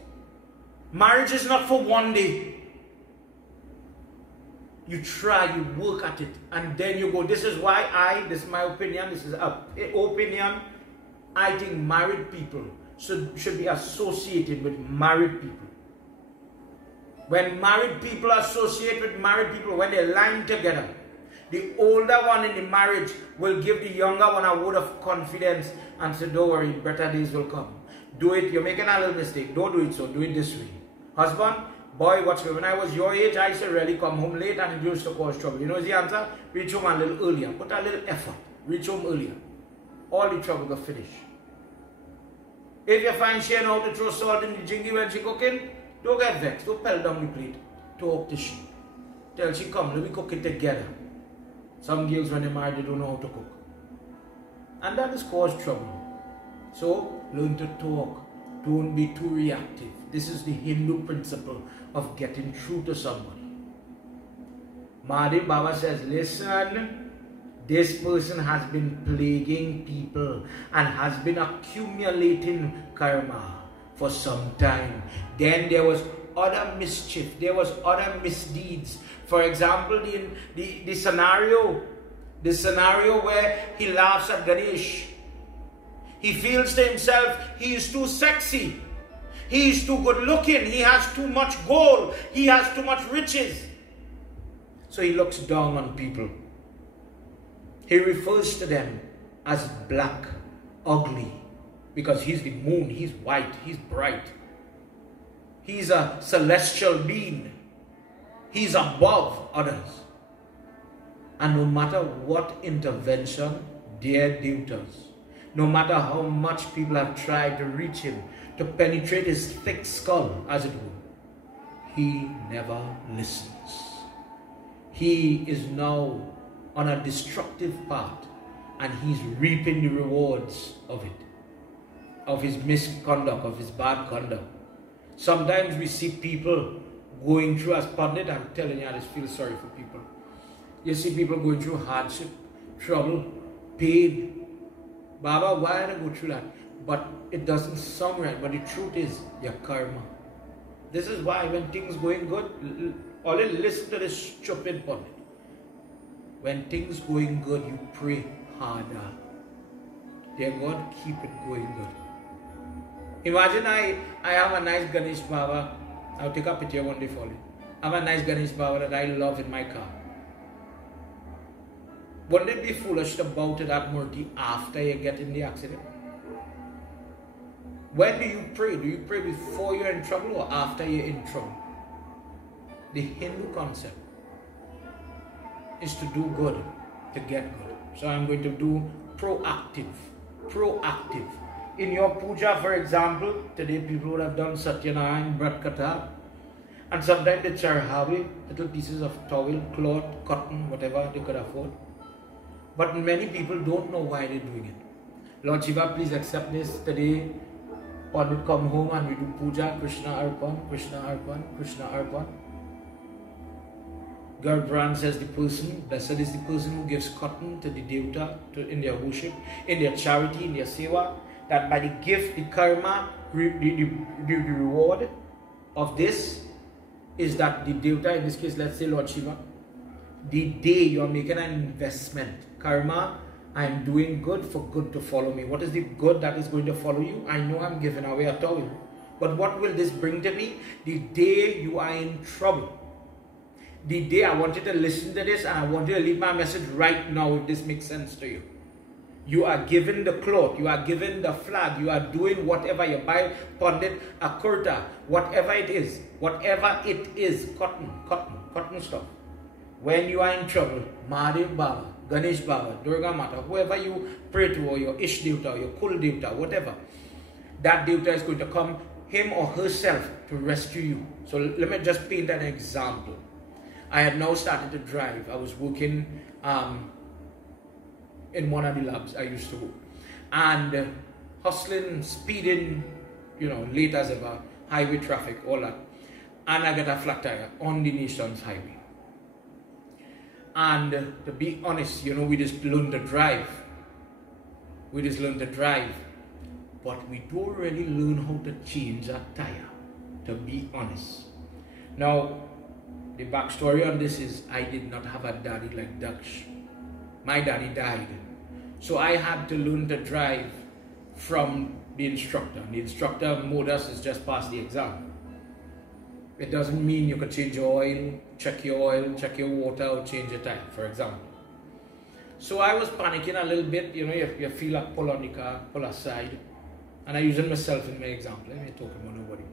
Marriage is not for one day. You try, you work at it, and then you go. This is why this is my opinion, this is an opinion. I think married people should be associated with married people. When married people associate with married people, when they line together, the older one in the marriage will give the younger one a word of confidence and say, don't worry, better days will come. Do it. You're making a little mistake. Don't do it so. Do it this way. Husband, boy, watch me. When I was your age, I used to really come home late and it used to cause trouble. You know the answer? Reach home a little earlier. Put a little effort. Reach home earlier. All the trouble will finish. If you find she know how to throw salt in the jingy when she cooking, don't get vexed. Don't pelt down the plate. Talk to she. Tell she, come, let me cook it together. Some girls, when they're married, they don't know how to cook. And that has caused trouble. So, learn to talk. Don't be too reactive. This is the Hindu principle of getting through to somebody. Mahadi Baba says, listen, this person has been plaguing people and has been accumulating karma for some time. Then there was other mischief. There was other misdeeds. For example, the scenario where he laughs at Ganesh. He feels to himself he is too sexy. He is too good looking. He has too much gold. He has too much riches. So he looks down on people. He refers to them as black, ugly, because he's the moon. He's white. He's bright. He's a celestial being. He's above others. And no matter what intervention dear Devatas, no matter how much people have tried to reach him, to penetrate his thick skull, as it were, he never listens. He is now on a destructive path, and he's reaping the rewards of it, of his misconduct, of his bad conduct. Sometimes we see people going through, as Pandit, I'm telling you, I just feel sorry for people. You see people going through hardship, trouble, pain. Baba, why did I go through that? But it doesn't sound right. But the truth is, your karma. This is why when things going good, only listen to this stupid Pandit. When things going good, you pray harder. Dear God, keep it going good. Imagine I have a nice Ganesh Baba. I'll take a picture one day for you. I have a nice Ganesh Baba that I love in my car. Wouldn't it be foolish to bow to that Murti after you get in the accident? When do you pray? Do you pray before you're in trouble or after you're in trouble? The Hindu concept is to do good, to get good. So I'm going to do proactive. Proactive. In your puja, for example, today people would have done Satyanarayan, Brat Katha, and sometimes they charhavi, little pieces of towel, cloth, cotton, whatever they could afford. But many people don't know why they're doing it. Lord Shiva, please accept this. Today, Pandit come home and we do puja, Krishna Arpan, Krishna Arpan, Krishna Arpan. Garbran says the person, blessed is the person who gives cotton to the Devta in their worship, in their charity, in their Seva, that by the gift, the karma, the reward of this is that the Devta, in this case, let's say Lord Shiva, the day you are making an investment, karma, I am doing good for good to follow me. What is the good that is going to follow you? I know I'm giving away a towel. But what will this bring to me? The day you are in trouble. The day I want you to listen to this and I want you to leave my message right now if this makes sense to you. You are given the cloth, you are given the flag, you are doing whatever you buy, Pandit, a kurta, whatever it is, cotton stuff. When you are in trouble, Mahadev Baba, Ganesh Baba, Durga Mata, whoever you pray to, or your Ish Devta, or your Kul Devta, whatever, that Devta is going to come, him or herself, to rescue you. So let me just paint an example. I had now started to drive. I was working in one of the labs I used to work. And hustling, speeding, late as ever, highway traffic, all that. And I got a flat tire on the nation's highway. And to be honest, we just learn to drive. We just learn to drive. But we don't really learn how to change a tire, to be honest. Now, the backstory on this is I did not have a daddy like Daksh. My daddy died. So I had to learn to drive from the instructor. The instructor mode us is just pass the exam. It doesn't mean you could change your oil, check your water, or change your tire, for example. So I was panicking a little bit. You feel like pull on the car, pull aside. And I using myself in my example. I ain't talking about nobody.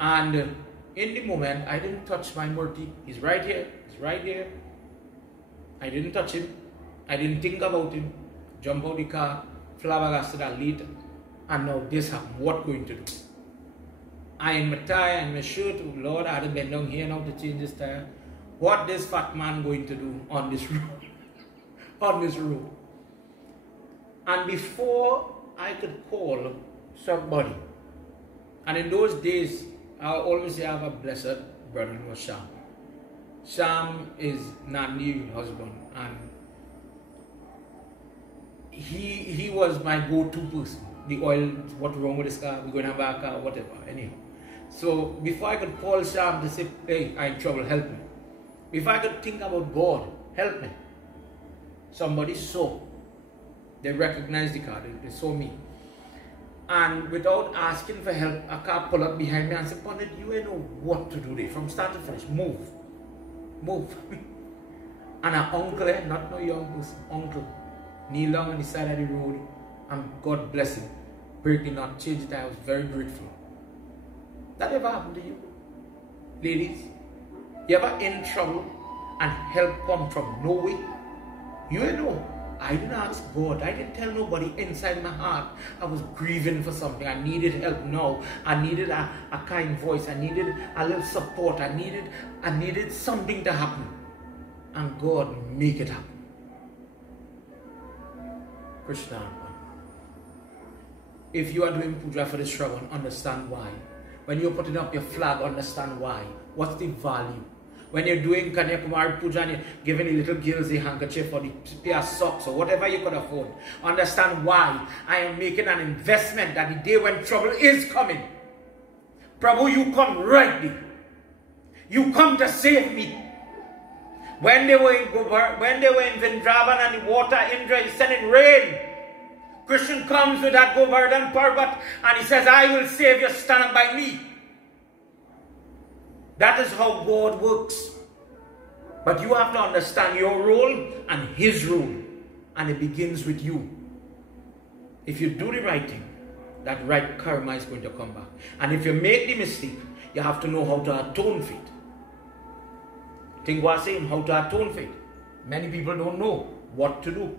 And in the moment, I didn't touch my Murti. He's right here. He's right here. I didn't touch him. I didn't think about him. Jump out the car, flabbergasted that later. And now this happened. What going to do? I am my tire and my shirt. Oh Lord, I had to bend down here now to change this tire. What this fat man going to do on this road? On this road. And before I could call somebody, and in those days, I always say I have a blessed brother named Sham. Sham is Nandi husband, and he was my go-to person. The oil, what's wrong with this car? We're going to have a car, whatever. Anyhow. So before I could call Sham to say, hey, I'm in trouble, help me. Before I could think about God, help me. Somebody saw. They recognized the car, they saw me. And without asking for help, a car pulled up behind me and said, Pandit, you ain't know what to do there. From start to finish, move. Move. And an uncle, not no young person, uncle, kneel down on the side of the road, and God bless him. Break the knot, change it. I was very grateful. That ever happened to you? Ladies, you ever in trouble and help come from nowhere? You ain't know. I didn't ask God. I didn't tell nobody. Inside my heart, I was grieving for something. I needed help now. I needed a kind voice. I needed a little support. I needed something to happen. And God make it happen. Krsna. If you are doing puja for the Shravan, understand why. When you're putting up your flag, understand why. What's the value? When you're doing Kanyakumari Puja and you're giving the little girls a handkerchief or the pair of socks or whatever you could afford, understand why. I am making an investment that the day when trouble is coming, Prabhu, you come right there. You come to save me. When they were in Vrindavan and the water, Indra is sending rain. Krishna comes with that Govardhan Parvat and he says, I will save you, stand up by me. That is how God works. But you have to understand your role and his role. And it begins with you. If you do the right thing, that right karma is going to come back. And if you make the mistake, you have to know how to atone for it. Tingwa saying how to atone for it. Many people don't know what to do.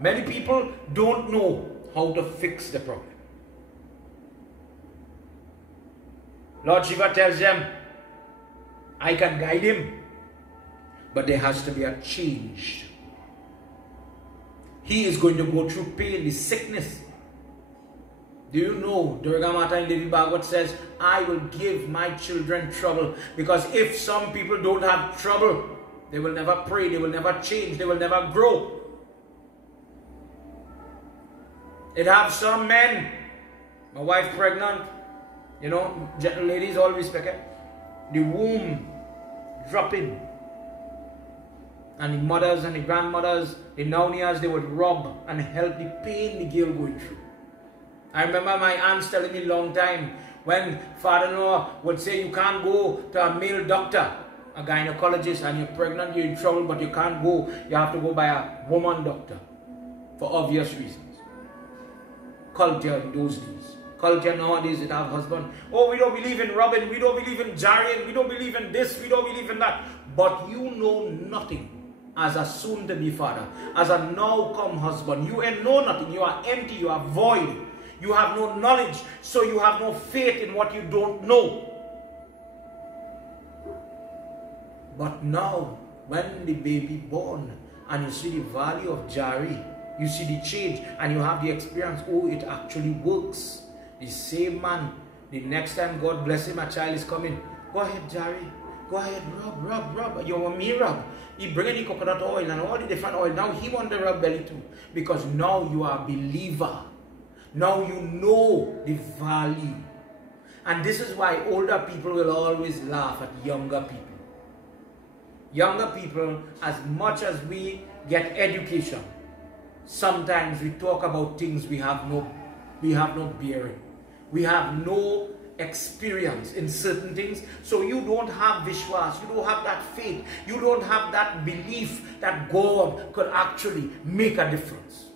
Many people don't know how to fix the problem. Lord Shiva tells them, I can guide him, but there has to be a change. He is going to go through pain, the sickness. Do you know, Durga Mata in Devi Bhagavad says, I will give my children trouble, because if some people don't have trouble, they will never pray, they will never change, they will never grow. It have some men, my wife pregnant, you know, ladies always pick it, the womb dropping. And the mothers and the grandmothers, the naunias, they would rub and help the pain the girl going through. I remember my aunts telling me a long time, when father-in-law would say you can't go to a male doctor, a gynecologist, and you're pregnant, you're in trouble, but you can't go, you have to go by a woman doctor, for obvious reasons. Culture in those days. Culture nowadays, it have husband. Oh, we don't believe in rubbing, we don't believe in jarring, we don't believe in this, we don't believe in that. But you know nothing as a soon-to-be father, as a now-come husband. You know nothing, you are empty, you are void. You have no knowledge, so you have no faith in what you don't know. But now, when the baby born, and you see the value of Jari, you see the change, and you have the experience, oh, it actually works. The same man, the next time, God bless him, a child is coming. Go ahead, Jari. Go ahead, rub. You want me rub? He bring the coconut oil and all the different oil. Now he want to rub belly too. Because now you are a believer. Now you know the value. And this is why older people will always laugh at younger people. Younger people, as much as we get education, sometimes we talk about things we have no bearing. We have no experience in certain things. So you don't have vishwas, you don't have that faith, you don't have that belief that God could actually make a difference.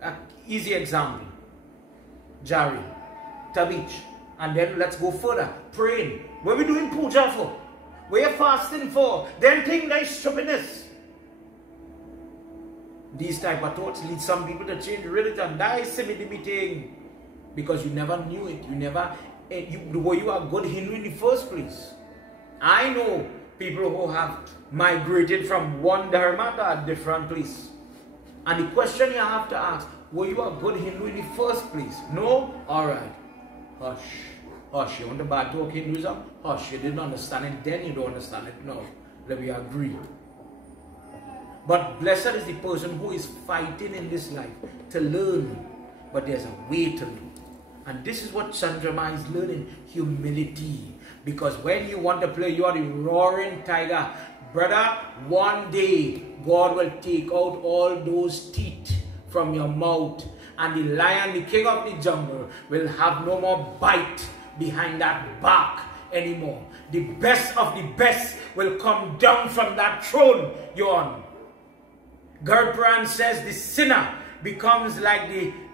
An easy example. Jari, Tabich, and then let's go further. Praying. What are we doing puja for? What are you fasting for? Then think that is stupidness. These type of thoughts lead some people to change religion. That is semi-limiting. Because you never knew it. You are good Hindu in the first place. I know people who have migrated from one dharma to a different place. And the question you have to ask, were you a good Hindu in the first place? No? Alright. Hush. Hush. You want to bad talk Hinduism? Hush. You didn't understand it then, you don't understand it now. Let me agree. But blessed is the person who is fighting in this life to learn. But there's a way to learn. And this is what Chandrama is learning. Humility. Because when you want to play, you are the roaring tiger. Brother, one day God will take out all those teeth from your mouth, and the lion, the king of the jungle, will have no more bite behind that bark anymore. The best of the best will come down from that throne you're on. Gurpran says the sinner becomes like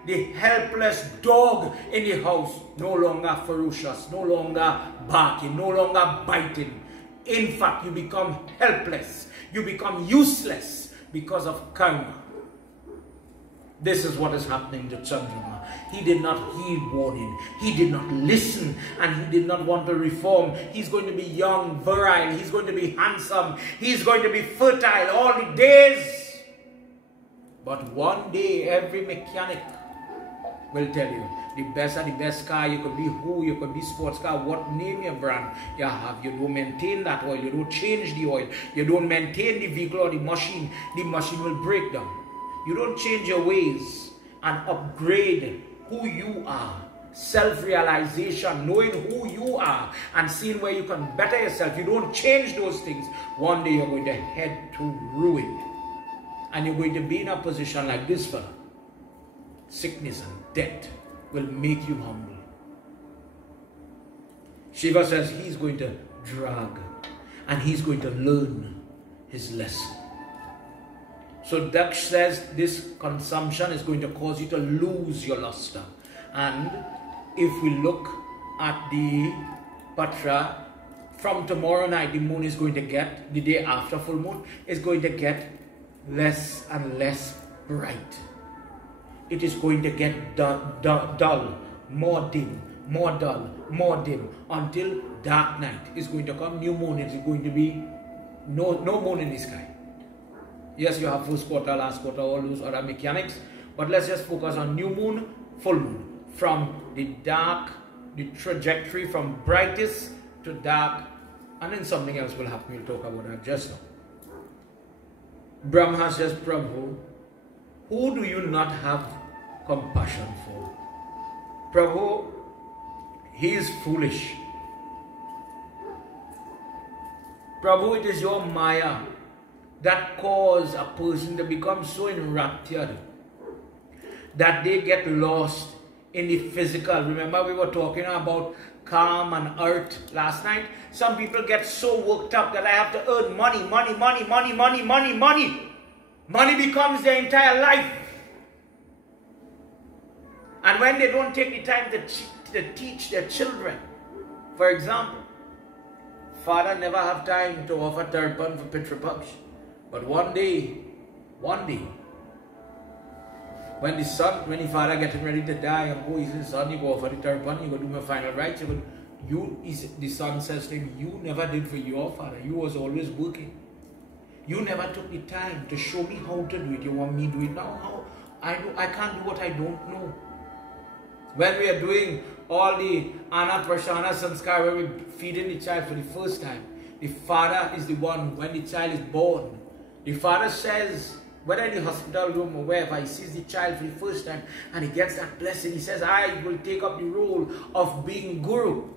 the helpless dog in the house, no longer ferocious, no longer barking, no longer biting. In fact, you become helpless, you become useless because of karma. This is what is happening to Chandrama. He did not heed warning. He did not listen, and he did not want to reform. He's going to be young, virile. He's going to be handsome. He's going to be fertile all the days. But one day, every mechanic will tell you, the best of the best car, you could be who, you could be sports car, what name your brand you have. You don't maintain that oil, you don't change the oil, you don't maintain the vehicle or the machine will break down. You don't change your ways and upgrade who you are. Self-realization, knowing who you are and seeing where you can better yourself. You don't change those things. One day you're going to head to ruin. And you're going to be in a position like this fella. Sickness and death will make you humble. Shiva says he's going to drag and he's going to learn his lesson. So Daksh says this consumption is going to cause you to lose your luster. And if we look at the Patra, from tomorrow night the moon is going to get, the day after full moon, is going to get less and less bright. It is going to get dull, more dim, more dull, more dim, until dark night is going to come. New moon is going to be no moon in the sky. Yes, you have first quarter, last quarter, all those other mechanics, but let's just focus on new moon, full moon. From the dark, the trajectory from brightest to dark, and then something else will happen. We'll talk about that just now. Brahma says, Prabhu, who do you not have compassion for? Prabhu, he is foolish. Prabhu, it is your Maya that cause a person to become so enraptured that they get lost in the physical. Remember we were talking about calm and earth last night? Some people get so worked up that I have to earn money. Money becomes their entire life. And when they don't take the time to teach their children, for example, father never have time to offer tarpan for Pitra Paksh. But one day, when the father getting ready to die and go, he says, son, you go offer the tarpan, you go do my final rites. The son says to him, you never did for your father. You was always working. You never took the time to show me how to do it. You want me to do it now? How? I can't do what I don't know. When we are doing all the Anat Prashana Sanskar, where we're feeding the child for the first time, the father is the one, when the child is born, the father says, whether in the hospital room or wherever, he sees the child for the first time and he gets that blessing. He says, I will take up the role of being guru,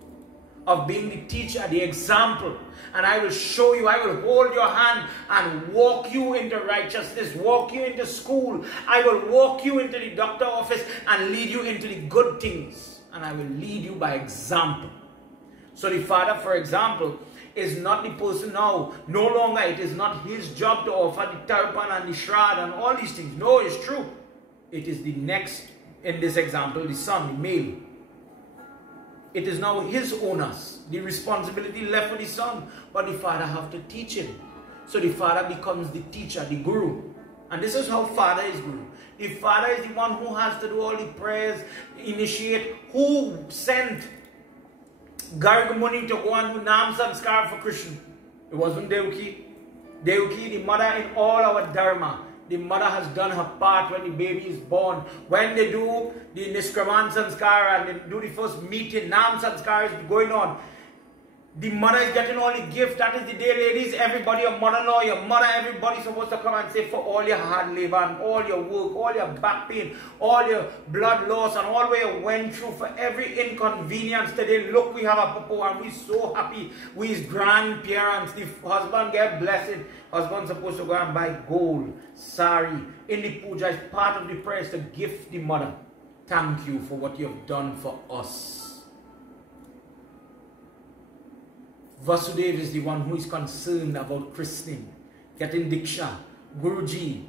of being the teacher, the example, and I will show you, I will hold your hand and walk you into righteousness, walk you into school. I will walk you into the doctor office and lead you into the good things, and I will lead you by example. So the father, for example, is not the person now, no longer, it is not his job to offer the tarpan and the shrad and all these things. No, it's true. It is the next, in this example, the son, the male. It is now his onus, the responsibility left for the son, but the father have to teach him. So the father becomes the teacher, the guru. And this is how father is guru. The father is the one who has to do all the prayers, initiate, who sent Garg Muni to go and do Nam Sanskar for Krishna. It wasn't Devaki. Devaki, the mother in all our dharma. The mother has done her part when the baby is born. When they do the Niskraman Sanskar and they do the first meeting, Nam Sanskar is going on. The mother is getting all the gift. That is the day, ladies. Everybody, your mother-in-law, your mother, everybody is supposed to come and say for all your hard labor and all your work, all your back pain, all your blood loss and all where you went through, for every inconvenience today. Look, we have a papa and we're so happy. We his grandparents. The husband get blessed. Husband supposed to go and buy gold, sari. In the puja, is part of the prayer is to gift the mother. Thank you for what you have done for us. Vasudeva is the one who is concerned about christening, getting Diksha, Guruji.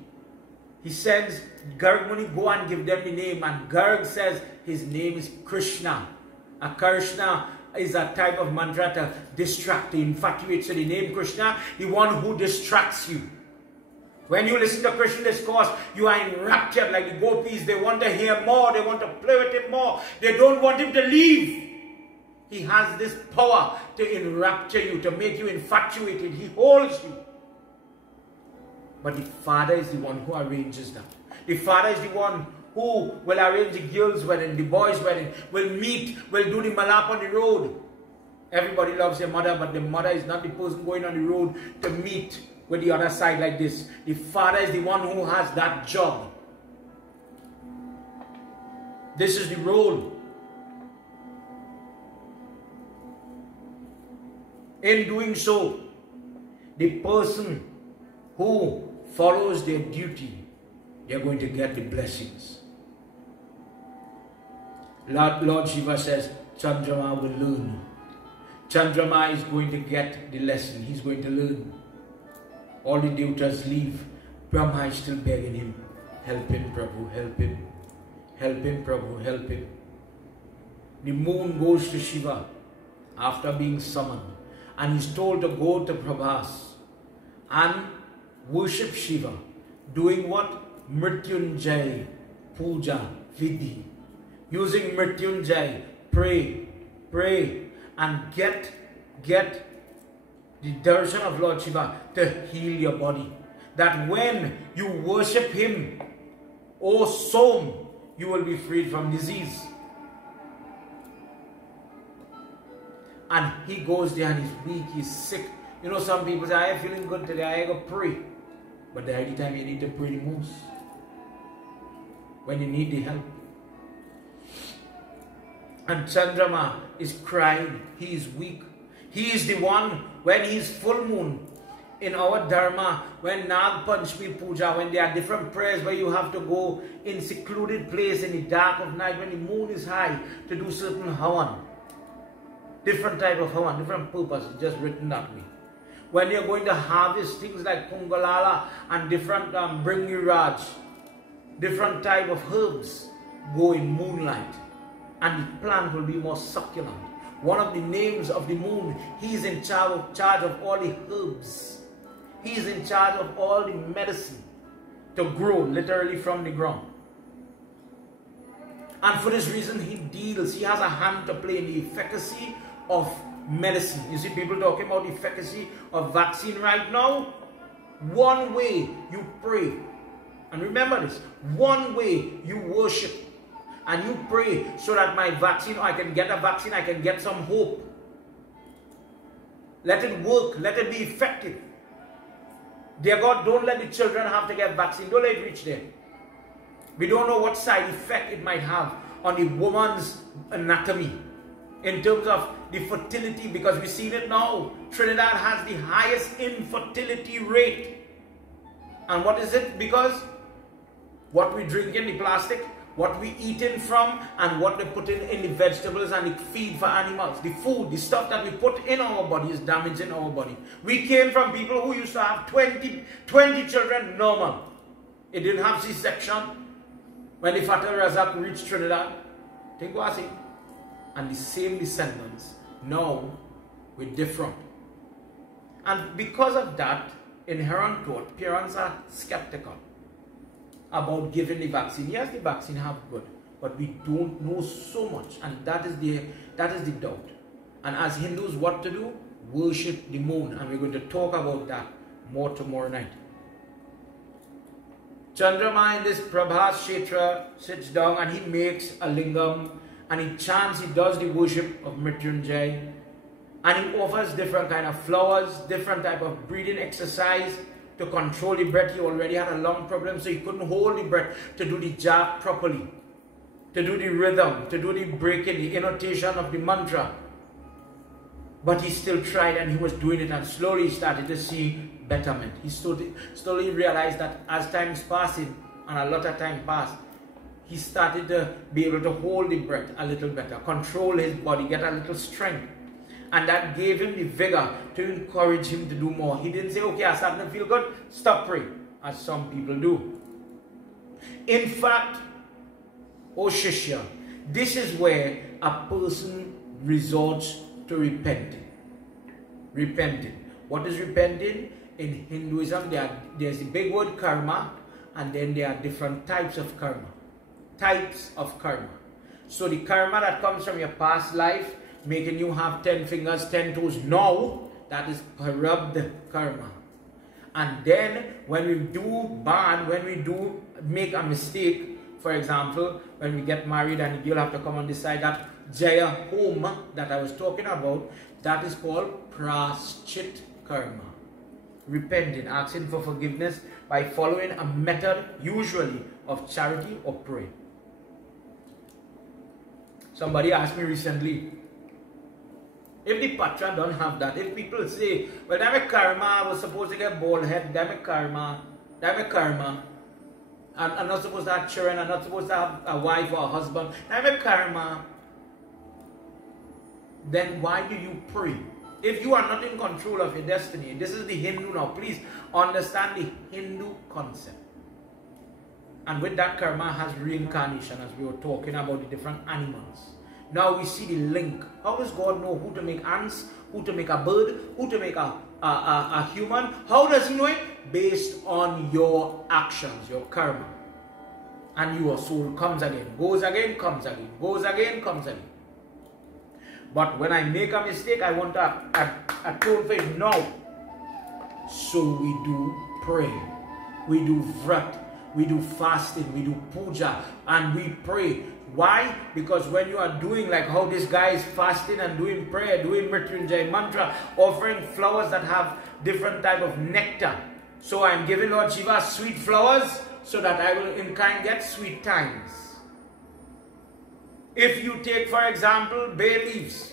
He sends Garg Muni, go and give them the name, and Garg says his name is Krishna. A Krsna is a type of mantra to distract, to infatuate. So the name Krishna, the one who distracts you. When you listen to Krishna discourse, you are enraptured like the gopis. They want to hear more, they want to play with him more. They don't want him to leave. He has this power to enrapture you, to make you infatuated. He holds you. But the father is the one who arranges that. The father is the one who will arrange the girl's wedding, the boy's wedding, will meet, will do the malap on the road. Everybody loves their mother, but the mother is not the person going on the road to meet with the other side like this. The father is the one who has that job. This is the role. In doing so, the person who follows their duty, they are going to get the blessings. Lord Shiva says, Chandrama will learn. Chandrama is going to get the lesson. He's going to learn. All the devatas leave. Brahma is still begging him, help him, Prabhu, help him. Help him, Prabhu, help him. The moon goes to Shiva after being summoned, and he's told to go to Prabhas and worship Shiva, doing what? Mrityunjay, Puja, Vidhi. Using Mrityunjay, pray, and get the darshan of Lord Shiva to heal your body. That when you worship him, O Som, you will be freed from disease. And he goes there and he's weak, he's sick. You know, some people say, I am feeling good today, I go pray. But the only time you need to pray the most, when you need the help. And Chandrama is crying, he is weak. He is the one, when he is full moon, in our Dharma, when Nag Panchami Puja, when there are different prayers where you have to go in secluded place in the dark of night, when the moon is high, to do certain Havan. Different type of Havan, different purpose, just written that way. When you're going to harvest things like Pungalala and different Bringiraj, different type of herbs, go in moonlight, and the plant will be more succulent. One of the names of the moon, he is in charge of all the herbs. He is in charge of all the medicine to grow literally from the ground. And for this reason, he has a hand to play in the efficacy of medicine. You see people talking about the efficacy of vaccine right now. One way you pray, and remember this, one way you worship and you pray so that my vaccine, I can get a vaccine, I can get some hope. Let it work, let it be effective. Dear God, don't let the children have to get vaccine. Don't let it reach there. We don't know what side effect it might have on the woman's anatomy in terms of the fertility, because we see it now. Trinidad has the highest infertility rate. And what is it? Because what we drink in the plastic, what we eat in from, and what they put in the vegetables and the feed for animals. The food, the stuff that we put in our body is damaging our body. We came from people who used to have 20 children normal. It didn't have C-section. When the Father Razak reached Trinidad, think what I see. And the same descendants, now we're different. And because of that inherent thought, parents are skeptical about giving the vaccine. Yes, the vaccine have good, but we don't know so much, and that is the doubt. And as Hindus, what to do? Worship the moon, and we're going to talk about that more tomorrow night. Chandrama in this Prabhas Kshetra sits down and he makes a lingam and he chants, he does the worship of Mrityunjay, and he offers different kind of flowers, different type of breathing exercise to control the breath. He already had a lung problem, so he couldn't hold the breath to do the jap properly, to do the rhythm, to do the breaking, the annotation of the mantra. But he still tried and he was doing it, and slowly he started to see betterment. He slowly realized that as time is passing, and a lot of time passed, he started to be able to hold the breath a little better, control his body, get a little strength. And that gave him the vigor to encourage him to do more. He didn't say, okay, I started to feel good, stop praying, as some people do. In fact, O Shishya, this is where a person resorts to repenting. Repenting. What is repenting? In Hinduism, there's a big word karma, and then there are different types of karma. Types of karma. So the karma that comes from your past life, making you have 10 fingers, 10 toes, now, that is corrupt karma. And then when we do bad, when we do make a mistake, for example, when we get married and you'll have to come and decide that Jaya home that I was talking about, that is called praschit karma. Repenting, asking for forgiveness by following a method usually of charity or prayer. Somebody asked me recently, if the patra don't have that, if people say, well, damn a karma, I was supposed to get bald head, damn a karma, I'm not supposed to have children, I'm not supposed to have a wife or a husband, damn a karma, then why do you pray? If you are not in control of your destiny, this is the Hindu now, please understand the Hindu concept. And with that, karma has reincarnation, as we were talking about the different animals. Now we see the link. How does God know who to make ants, who to make a bird, who to make a human? How does He know it? Based on your actions, your karma. And your soul comes again, goes again, comes again, goes again, comes again. But when I make a mistake, I want to atone for it now. So we do pray, we do vrat, we do fasting, we do puja, and we pray. Why? Because when you are doing like how this guy is fasting and doing prayer, doing Mrityunjay mantra, offering flowers that have different type of nectar. So I'm giving Lord Shiva sweet flowers so that I will in kind get sweet times. If you take, for example, bay leaves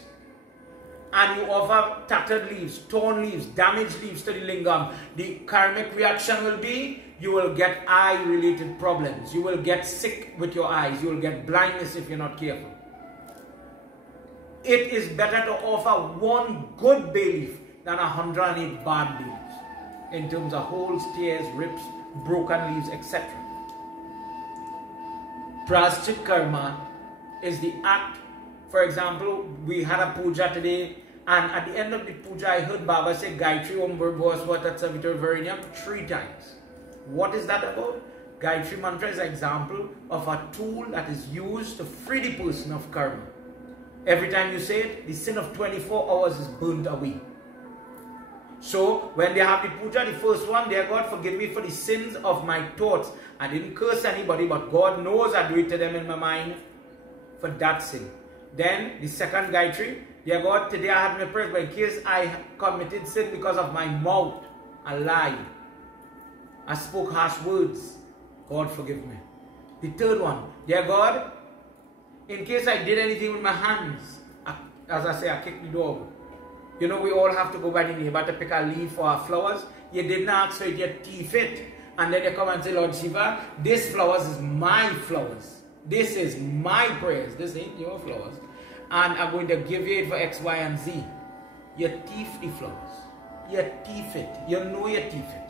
and you offer tattered leaves, torn leaves, damaged leaves to the lingam, the karmic reaction will be you will get eye-related problems. You will get sick with your eyes. You will get blindness if you're not careful. It is better to offer one good bay leaf than 108 bad leaves in terms of holes, tears, rips, broken leaves, etc. Praschit karma is the act. For example, we had a puja today, and at the end of the puja, I heard Baba say Gayatri Om Bhurvaswata Savitur Varinyam 3 times. What is that about? Gayatri mantra is an example of a tool that is used to free the person of karma. Every time you say it, the sin of 24 hours is burnt away. So when they have the puja, the first one, dear God, forgive me for the sins of my thoughts. I didn't curse anybody, but God knows I do it to them in my mind for that sin. Then the second Gayatri, dear God, today I had my prayer, but in case I committed sin because of my mouth, I lied, I spoke harsh words, God forgive me. The third one, dear God, in case I did anything with my hands, as I say, I kicked the dog. You know, we all have to go by the neighbor to pick a leaf for our flowers. You didn't ask for it, you teeth it. And then you come and say, Lord Shiva, this flowers is my flowers. This is my prayers. This ain't your flowers. And I'm going to give you it for X, Y, and Z. You teeth the flowers. You teeth it. You know you teeth it.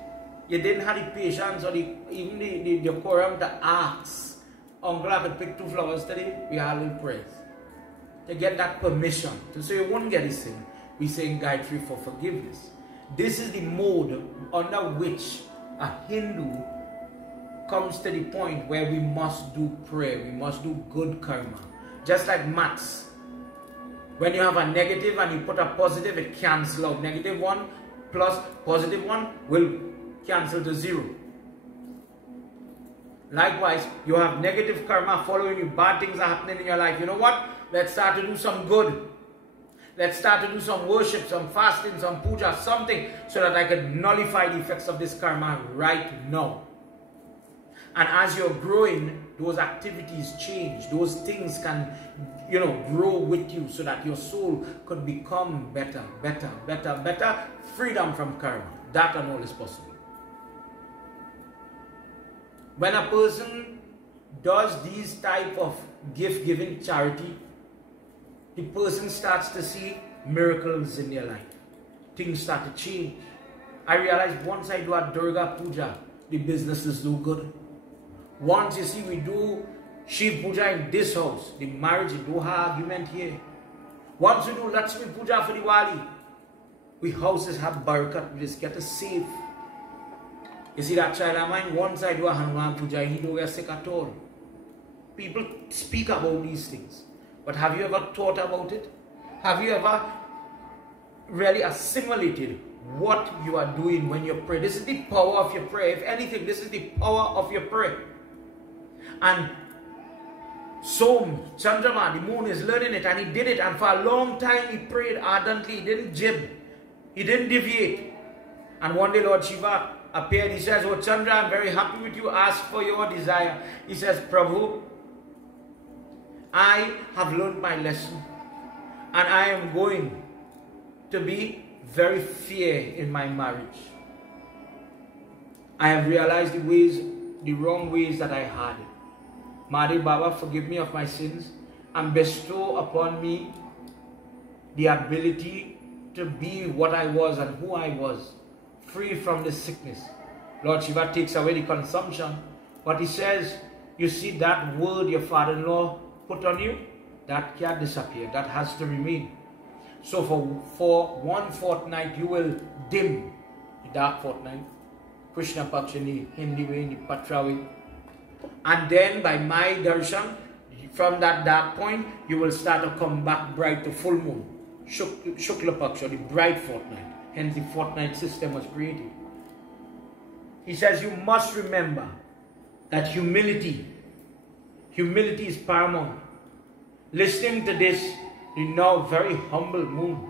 You didn't have the patience or even the decorum to ask, Uncle, I could pick 2 flowers today. We have a little prayers. To get that permission. To say you won't get this sin. We say Gayatri for forgiveness. This is the mode under which a Hindu comes to the point where we must do prayer. We must do good karma. Just like maths. When you have a negative and you put a positive, it cancels out. -1 plus +1 will cancel to 0. Likewise, you have negative karma following you. Bad things are happening in your life. You know what? Let's start to do some good. Let's start to do some worship, some fasting, some puja, something so that I can nullify the effects of this karma right now. And as you're growing, those activities change. Those things can, grow with you so that your soul could become better, better, better, better. Freedom from karma. That and all is possible. When a person does these type of gift-giving charity, the person starts to see miracles in their life. Things start to change. I realized once I do a Durga Puja, the businesses do good. Once you see we do Shiv Puja in this house, the marriage, do argument here. Once we do Lakshmi Puja for Diwali, we houses have barakat, we just get a safe. You see that child of mine, once I do a Hanuman Puja, he don't get sick at all. People speak about these things. But have you ever thought about it? Have you ever really assimilated what you are doing when you pray. This is the power of your prayer. If anything, this is the power of your prayer. And Chandrama, the moon, is learning it, and he did it, and for a long time he prayed ardently. He didn't jib, he didn't deviate. And one day Lord Shiva appeared. He says, "Oh Chandra, I'm very happy with you. Ask for your desire." He says, "Prabhu, I have learned my lesson, and I am going to be very fair in my marriage. I have realized the wrong ways that I had. Madi Baba, forgive me of my sins, and bestow upon me the ability to be what I was and who I was, free from this sickness." Lord Shiva takes away the consumption, but he says, "You see that word your father-in-law put on you? That can't disappear. That has to remain. So for one fortnight, you will dim the dark fortnight. Krishna Paksha in the Hindi way, in the Patra way. And then by my darshan, from that dark point, you will start to come back bright to full moon. Shukla Paksha, the bright fortnight. Hence the fortnight system was created." He says, "You must remember that humility is paramount." Listening to this, the now very humble moon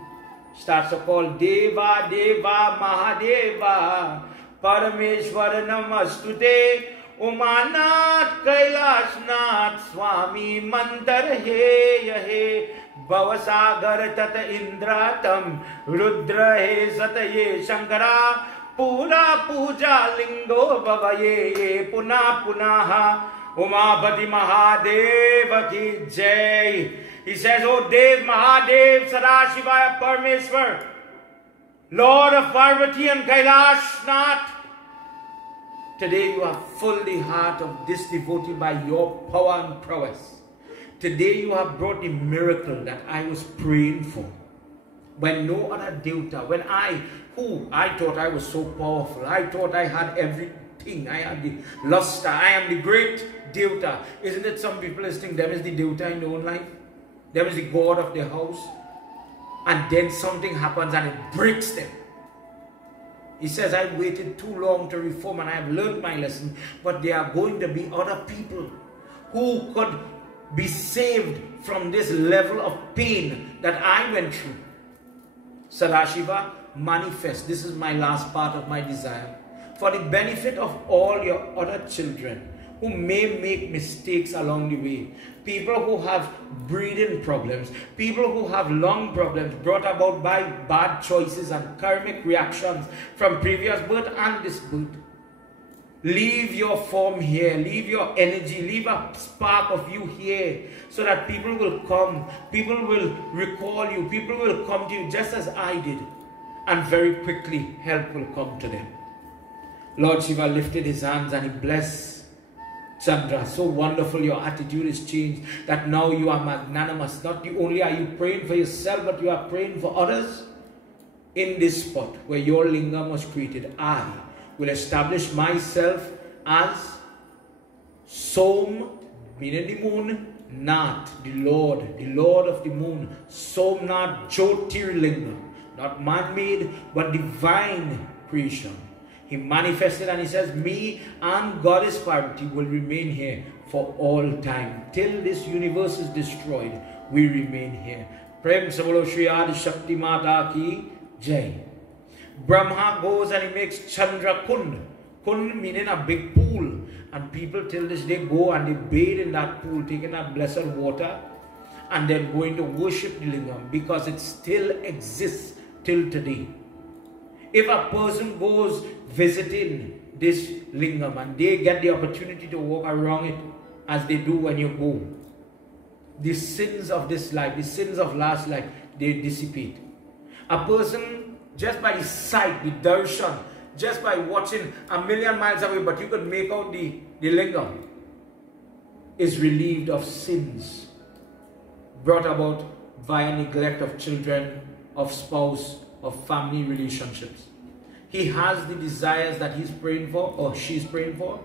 starts to call, "Deva, Deva, Mahadeva, Parameshwara Namastute, Umanath, Kailashnath, Swami, Mantar He Yahe, Bhavasagar Tata Indratam, Rudra He Sataye Shankara, Pura Puja Lingo Bhavaye, Puna Punaha, Umapati Mahadeva Ki Jai." He says, "Oh Dev, Mahadev, Sadashivaya, Parameshwar, Lord of Parvati and Kailashnath, today you have filled the heart of this devotee by your power and prowess. Today you have brought the miracle that I was praying for. When no other Devta, when I thought I was so powerful, I thought I had everything, I had the luster, I am the great Devta." Isn't it some people think them is the Devta in their own life? Them is the God of their house. And then something happens and it breaks them. He says, "I waited too long to reform and I have learned my lesson, but there are going to be other people who could be saved from this level of pain that I went through. Sadashiva, manifest." This is my last part of my desire. "For the benefit of all your other children who may make mistakes along the way, people who have breathing problems, people who have lung problems brought about by bad choices and karmic reactions from previous birth and this birth. Leave your form here, leave your energy, leave a spark of you here, so that people will come, people will recall you, people will come to you just as I did, and very quickly help will come to them." Lord Shiva lifted his hands and he blessed Chandra. "So wonderful, your attitude is changed, that now you are magnanimous. Not only are you praying for yourself, but you are praying for others. In this spot where your lingam was created, I will establish myself as Som, meaning the moon, Nath, the Lord of the moon, Somnath, Jyotri Lingam, not man-made, but divine creation." He manifested and he says, "Me and Goddess Parvati will remain here for all time. Till this universe is destroyed, we remain here." Prem Sabolo Shri Adi Shakti Mata Ki Jai. Brahma goes and he makes Chandra Kund. Kund meaning a big pool. And people till this day go and they bathe in that pool, taking that blessed water, and then going to worship the Lingam, because it still exists till today. If a person goes visiting this Lingam and they get the opportunity to walk around it as they do when you go, the sins of this life, the sins of last life, they dissipate. A person, just by the sight, the darshan, just by watching a million miles away, but you could make out the Lingam, is relieved of sins brought about via neglect of children, of spouse, of family relationships. He has the desires that he's praying for or she's praying for,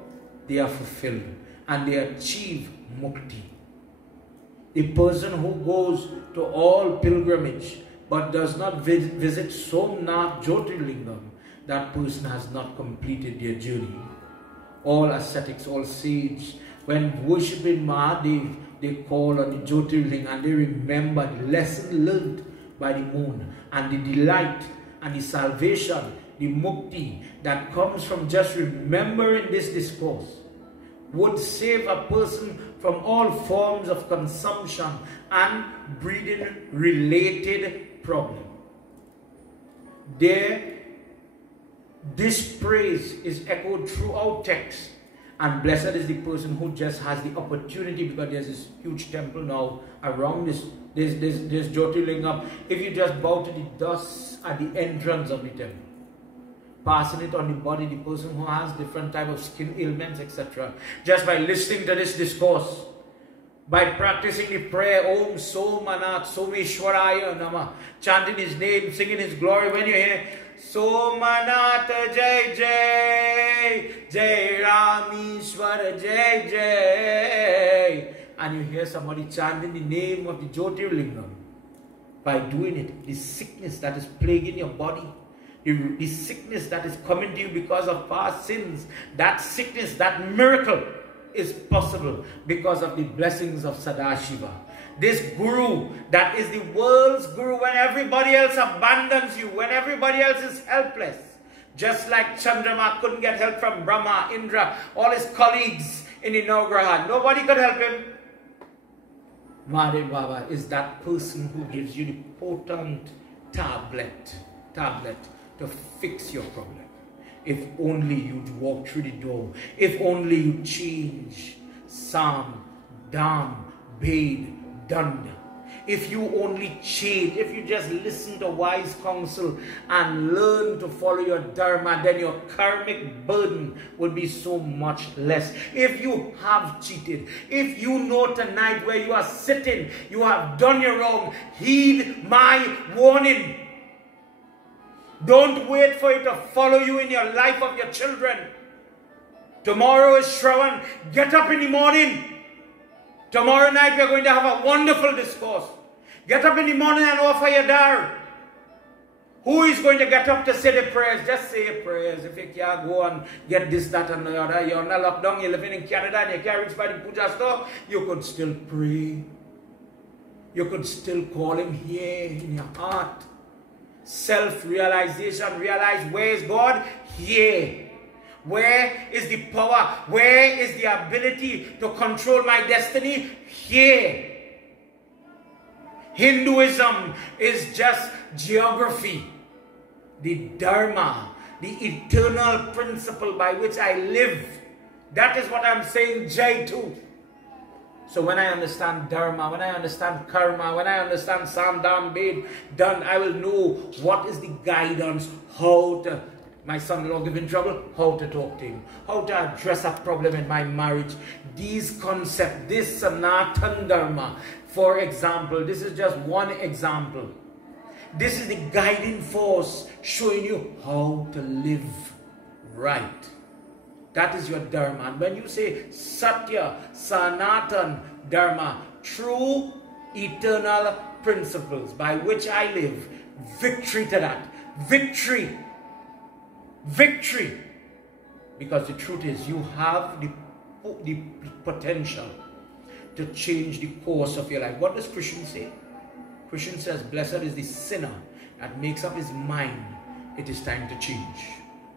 they are fulfilled and they achieve mukti. The person who goes to all pilgrimage, but does not visit Somnath Jyotri Lingam, that person has not completed their journey. All ascetics, all sages, when worshipping Mahadev, they call on the Jyotri Lingam and they remember the lesson learned by the moon and the delight and the salvation, the mukti that comes from just remembering this discourse would save a person from all forms of consumption and breathing related problem. This praise is echoed throughout text, and blessed is the person who just has the opportunity, because there's this huge temple now around this Jyotri Lingam. If you just bow to the dust at the entrance of the temple, passing it on the body, the person who has different type of skin ailments, etc. Just by listening to this discourse, by practicing the prayer, Om Somnath Someshwaraya Namah, chanting his name, singing his glory. When you hear Somnath Jai Jai, Jai Rameshwar Jai Jai, and you hear somebody chanting the name of the Jyotri Lingam, by doing it, the sickness that is plaguing your body, the sickness that is coming to you because of past sins, that sickness, that miracle is possible because of the blessings of Sadashiva. This guru that is the world's guru, when everybody else abandons you, when everybody else is helpless, just like Chandrama couldn't get help from Brahma, Indra, all his colleagues in the Navagraha, nobody could help him. Mahadev Baba is that person who gives you the potent tablet to fix your problem. If only you'd walk through the door. If only you change Sam, Dam, Bade, Danda. If you only change, if you just listen to wise counsel and learn to follow your dharma, then your karmic burden would be so much less. If you have cheated, if you know tonight where you are sitting, you have done your wrong, heed my warning. Don't wait for it to follow you in your life of your children. Tomorrow is Shravan. Get up in the morning. Tomorrow night we are going to have a wonderful discourse. Get up in the morning and offer your dar. Who is going to get up to say the prayers? Just say your prayers. If you can't go and get this, that and the other, you're not locked down, you're living in Canada and you can't reach by the Pujas store, you could still pray. You could still call him here in your heart. Self-realization, realize where is God? Here. Where is the power? Where is the ability to control my destiny? Here. Hinduism is just geography. The Dharma, the eternal principle by which I live. That is what I'm saying Jai to. So when I understand Dharma, when I understand Karma, when I understand Samdam, Bade, done, I will know what is the guidance, how to, my son-in-law giving trouble, how to talk to him, how to address a problem in my marriage. These concepts, this Sanatan Dharma, for example, this is just one example. This is the guiding force showing you how to live right. That is your Dharma. And when you say Satya, Sanatan Dharma, true eternal principles by which I live, victory to that. Victory. Victory. Because the truth is you have the potential to change the course of your life. What does Krishna say? Krishna says, blessed is the sinner that makes up his mind. It is time to change.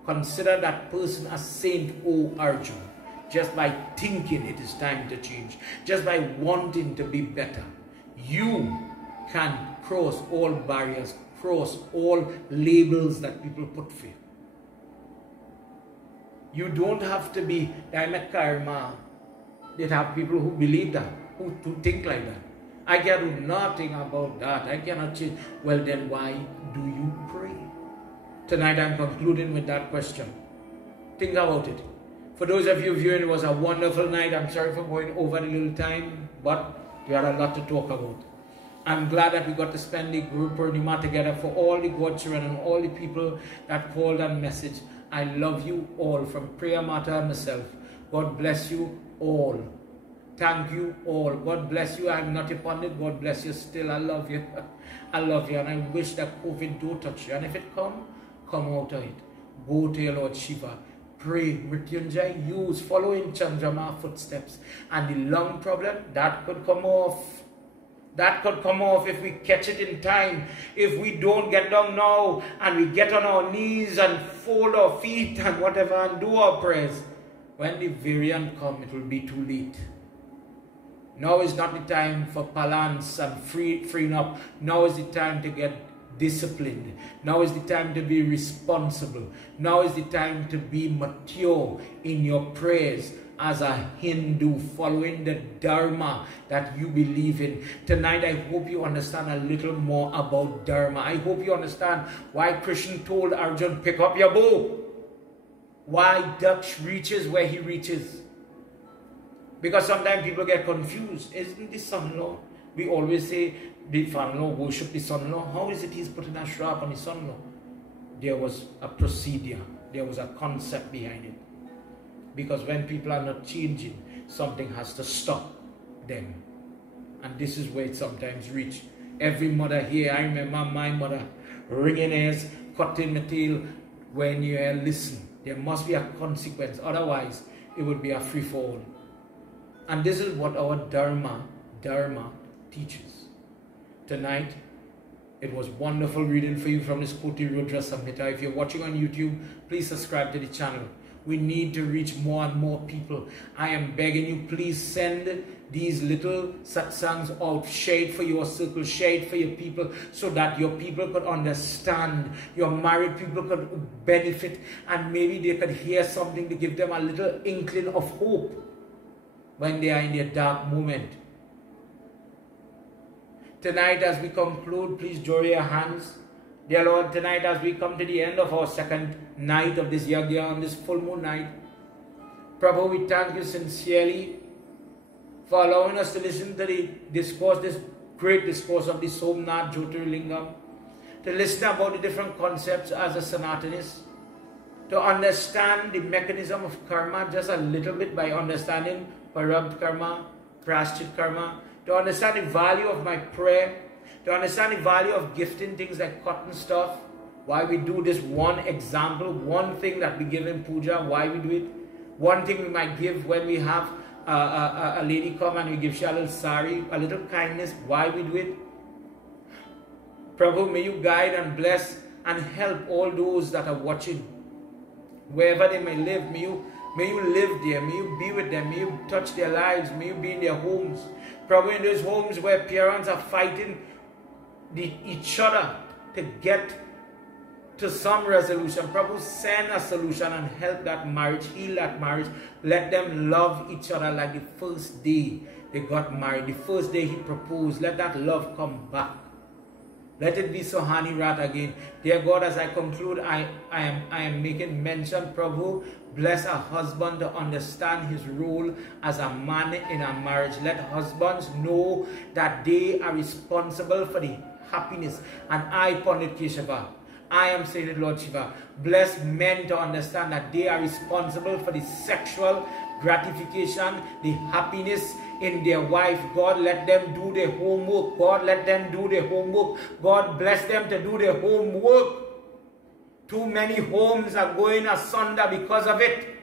Consider that person a saint, O Arjun. Just by thinking it is time to change. Just by wanting to be better. You can cross all barriers, cross all labels that people put for you. You don't have to be Daimak Karma. They have people who believe that, who think like that. I can do nothing about that. I cannot change. Well, then why do you pray? Tonight I'm concluding with that question. Think about it. For those of you viewing, it was a wonderful night. I'm sorry for going over a little time, but we had a lot to talk about. I'm glad that we got to spend the Guru Purnima together. For all the God children and all the people that called and messaged, I love you all from Priya Mata and myself. God bless you all. Thank you all. God bless you. I'm not a pundit. God bless you still. I love you. I love you. And I wish that COVID don't touch you. And if it come out of it. Go to your Lord Shiva. Pray. Mrityunjay. Use. Follow in Chandrama footsteps. And the lung problem, that could come off. That could come off if we catch it in time. If we don't get down now and we get on our knees and fold our feet and whatever and do our prayers. When the variant come, it will be too late. Now is not the time for balance and freeing up. Now is the time to get disciplined. Now is the time to be responsible. Now is the time to be mature in your prayers as a Hindu, following the Dharma that you believe in. Tonight, I hope you understand a little more about Dharma. I hope you understand why Krishna told Arjun, pick up your bow. Why Daksh reaches where he reaches. Because sometimes people get confused. Isn't the son-in-law? We always say the father-in-law worship the son-in-law. How is it he's putting a shrap on his son-in-law? There was a procedure. There was a concept behind it. Because when people are not changing, something has to stop them. And this is where it sometimes reaches. Every mother here, I remember my mother wringing hairs, cutting the tail. When you listen, there must be a consequence. Otherwise, it would be a free-fall. And this is what our Dharma teaches. Tonight, it was wonderful reading for you from this Koti Rudra Samhita. If you're watching on YouTube, please subscribe to the channel. We need to reach more and more people. I am begging you, please send these little satsangs out. Share it for your circle, share it for your people, so that your people could understand. Your married people could benefit, and maybe they could hear something to give them a little inkling of hope when they are in their dark moment. Tonight, as we conclude, please join your hands. Dear Lord, tonight as we come to the end of our second night of this Yagna, on this full moon night, Prabhu, we thank you sincerely for allowing us to listen to the discourse, this great discourse of the Somnath, Jyotri, Lingam, to listen about the different concepts as a Sanatanist, to understand the mechanism of karma just a little bit by understanding Parabd karma, Praschit karma, to understand the value of my prayer, to understand the value of gifting things like cotton stuff, why we do this one example, one thing that we give in puja, why we do it, one thing we might give when we have a lady come and we give she a little sari, a little kindness, why we do it. Prabhu, may you guide and bless and help all those that are watching, wherever they may live. May you live there, may you be with them, may you touch their lives, may you be in their homes. Prabhu, in those homes where parents are fighting each other to get to some resolution, Prabhu, send a solution and help that marriage, heal that marriage. Let them love each other like the first day they got married, the first day he proposed. Let that love come back. Let it be Sohani Rat again. Dear God, as I conclude, I am making mention, Prabhu, bless a husband to understand his role as a man in a marriage. Let husbands know that they are responsible for the happiness. And I, Pandit Keshava, I am saying it, Lord Shiva, bless men to understand that they are responsible for the sexual gratification, the happiness in their wife. God, let them do their homework. God, let them do their homework. God, bless them to do their homework. Too many homes are going asunder because of it.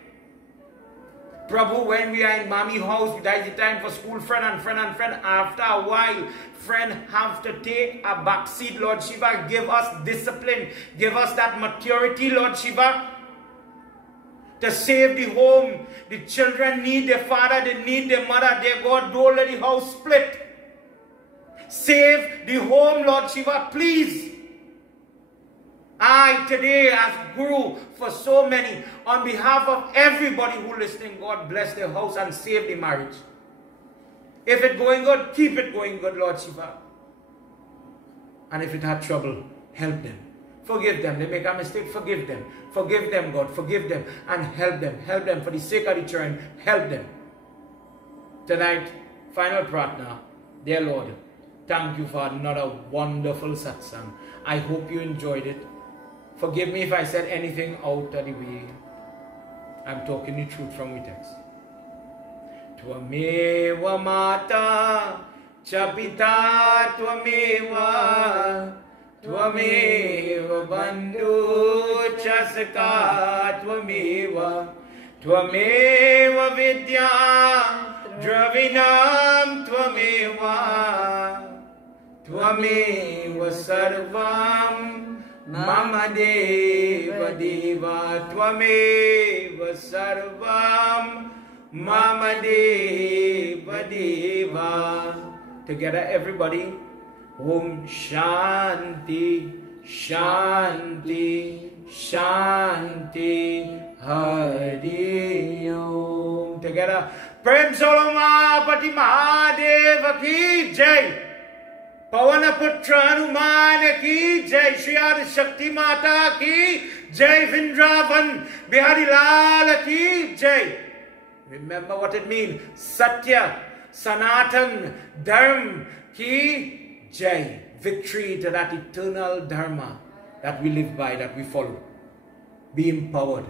Prabhu, when we are in mommy house, that is the time for school, friend and friend and friend. After a while, friend have to take a back seat, Lord Shiva. Give us discipline. Give us that maturity, Lord Shiva, to save the home. The children need their father, they need their mother. Dear God, don't let the house split. Save the home, Lord Shiva, please. I today as Guru for so many, on behalf of everybody who listening, God bless their house and save the marriage. If it's going good, keep it going good, Lord Shiva. And if it had trouble, help them. Forgive them. They make a mistake, forgive them. Forgive them, God. Forgive them and help them. Help them for the sake of the children. Help them. Tonight, final pratna. Dear Lord, thank you for another wonderful satsang. I hope you enjoyed it. Forgive me if I said anything out of the way. I'm talking the truth from the text. Tvameva Mata Chapita Tvameva Tvameva Bandhu Chasaka Tvameva Tvameva Vidya Dravinam Tvameva Tvameva Sarvam Mama Deva Deva Tvameva Sarvam Mama Deva Deva. Together everybody. Om Shanti Shanti Shanti Hari Om. Together. Prem Soloma Pati Mahadeva Ki Jai. Pavana Putra Hanuman Ki Jai. Shri Adi Shakti Mata Ki Jai. Vrindavan Bihari Lal Ki Jai. Remember what it means. Satya Sanatan Dharma Ki Jai. Victory to that eternal Dharma that we live by, that we follow. Be empowered.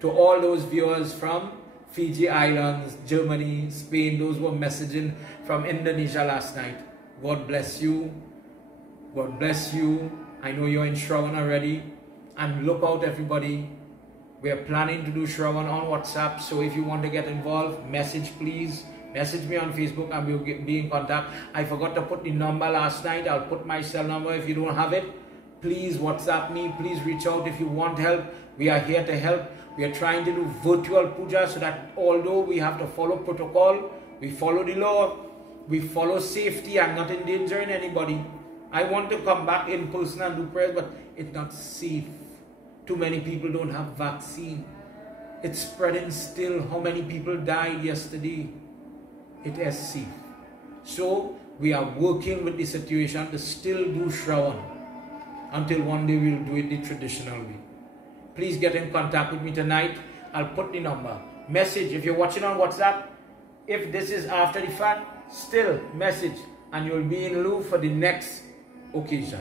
To all those viewers from Fiji Islands, Germany, Spain, those who were messaging from Indonesia last night, God bless you. God bless you. I know you're in Shravan already. And look out, everybody. We are planning to do Shravan on WhatsApp. So if you want to get involved, message please. Message me on Facebook and we'll be in contact. I forgot to put the number last night. I'll put my cell number. If you don't have it, please WhatsApp me. Please reach out if you want help. We are here to help. We are trying to do virtual puja so that although we have to follow protocol, we follow the law, we follow safety and not endangering anybody. I want to come back in person and do prayers, but it's not safe. Too many people don't have vaccine. It's spreading still. How many people died yesterday? It is safe. So we are working with the situation to still do Shravan until one day we'll do it the traditional way. Please get in contact with me tonight. I'll put the number. Message if you're watching on WhatsApp. If this is after the fact, still message and you'll be in lieu for the next occasion.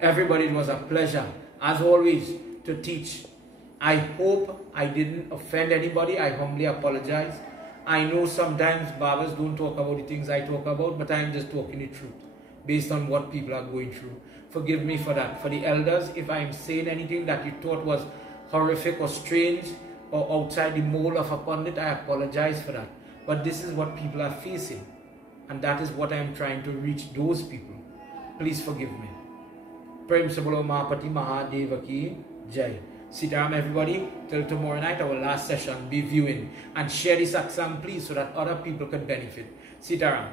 Everybody, it was a pleasure as always to teach. I hope I didn't offend anybody. I humbly apologize. I know sometimes Babas don't talk about the things I talk about, but I'm just talking the truth based on what people are going through. Forgive me for that. For the elders, if I'm saying anything that you thought was horrific or strange or outside the mold of a pundit, I apologize for that. But this is what people are facing. And that is what I'm trying to reach those people. Please forgive me. Prem Sabolo Mahapati Mahadeva Ki Jai. Sitaram everybody, till tomorrow night, our last session, be viewing and share this satsang please so that other people can benefit. Sitaram.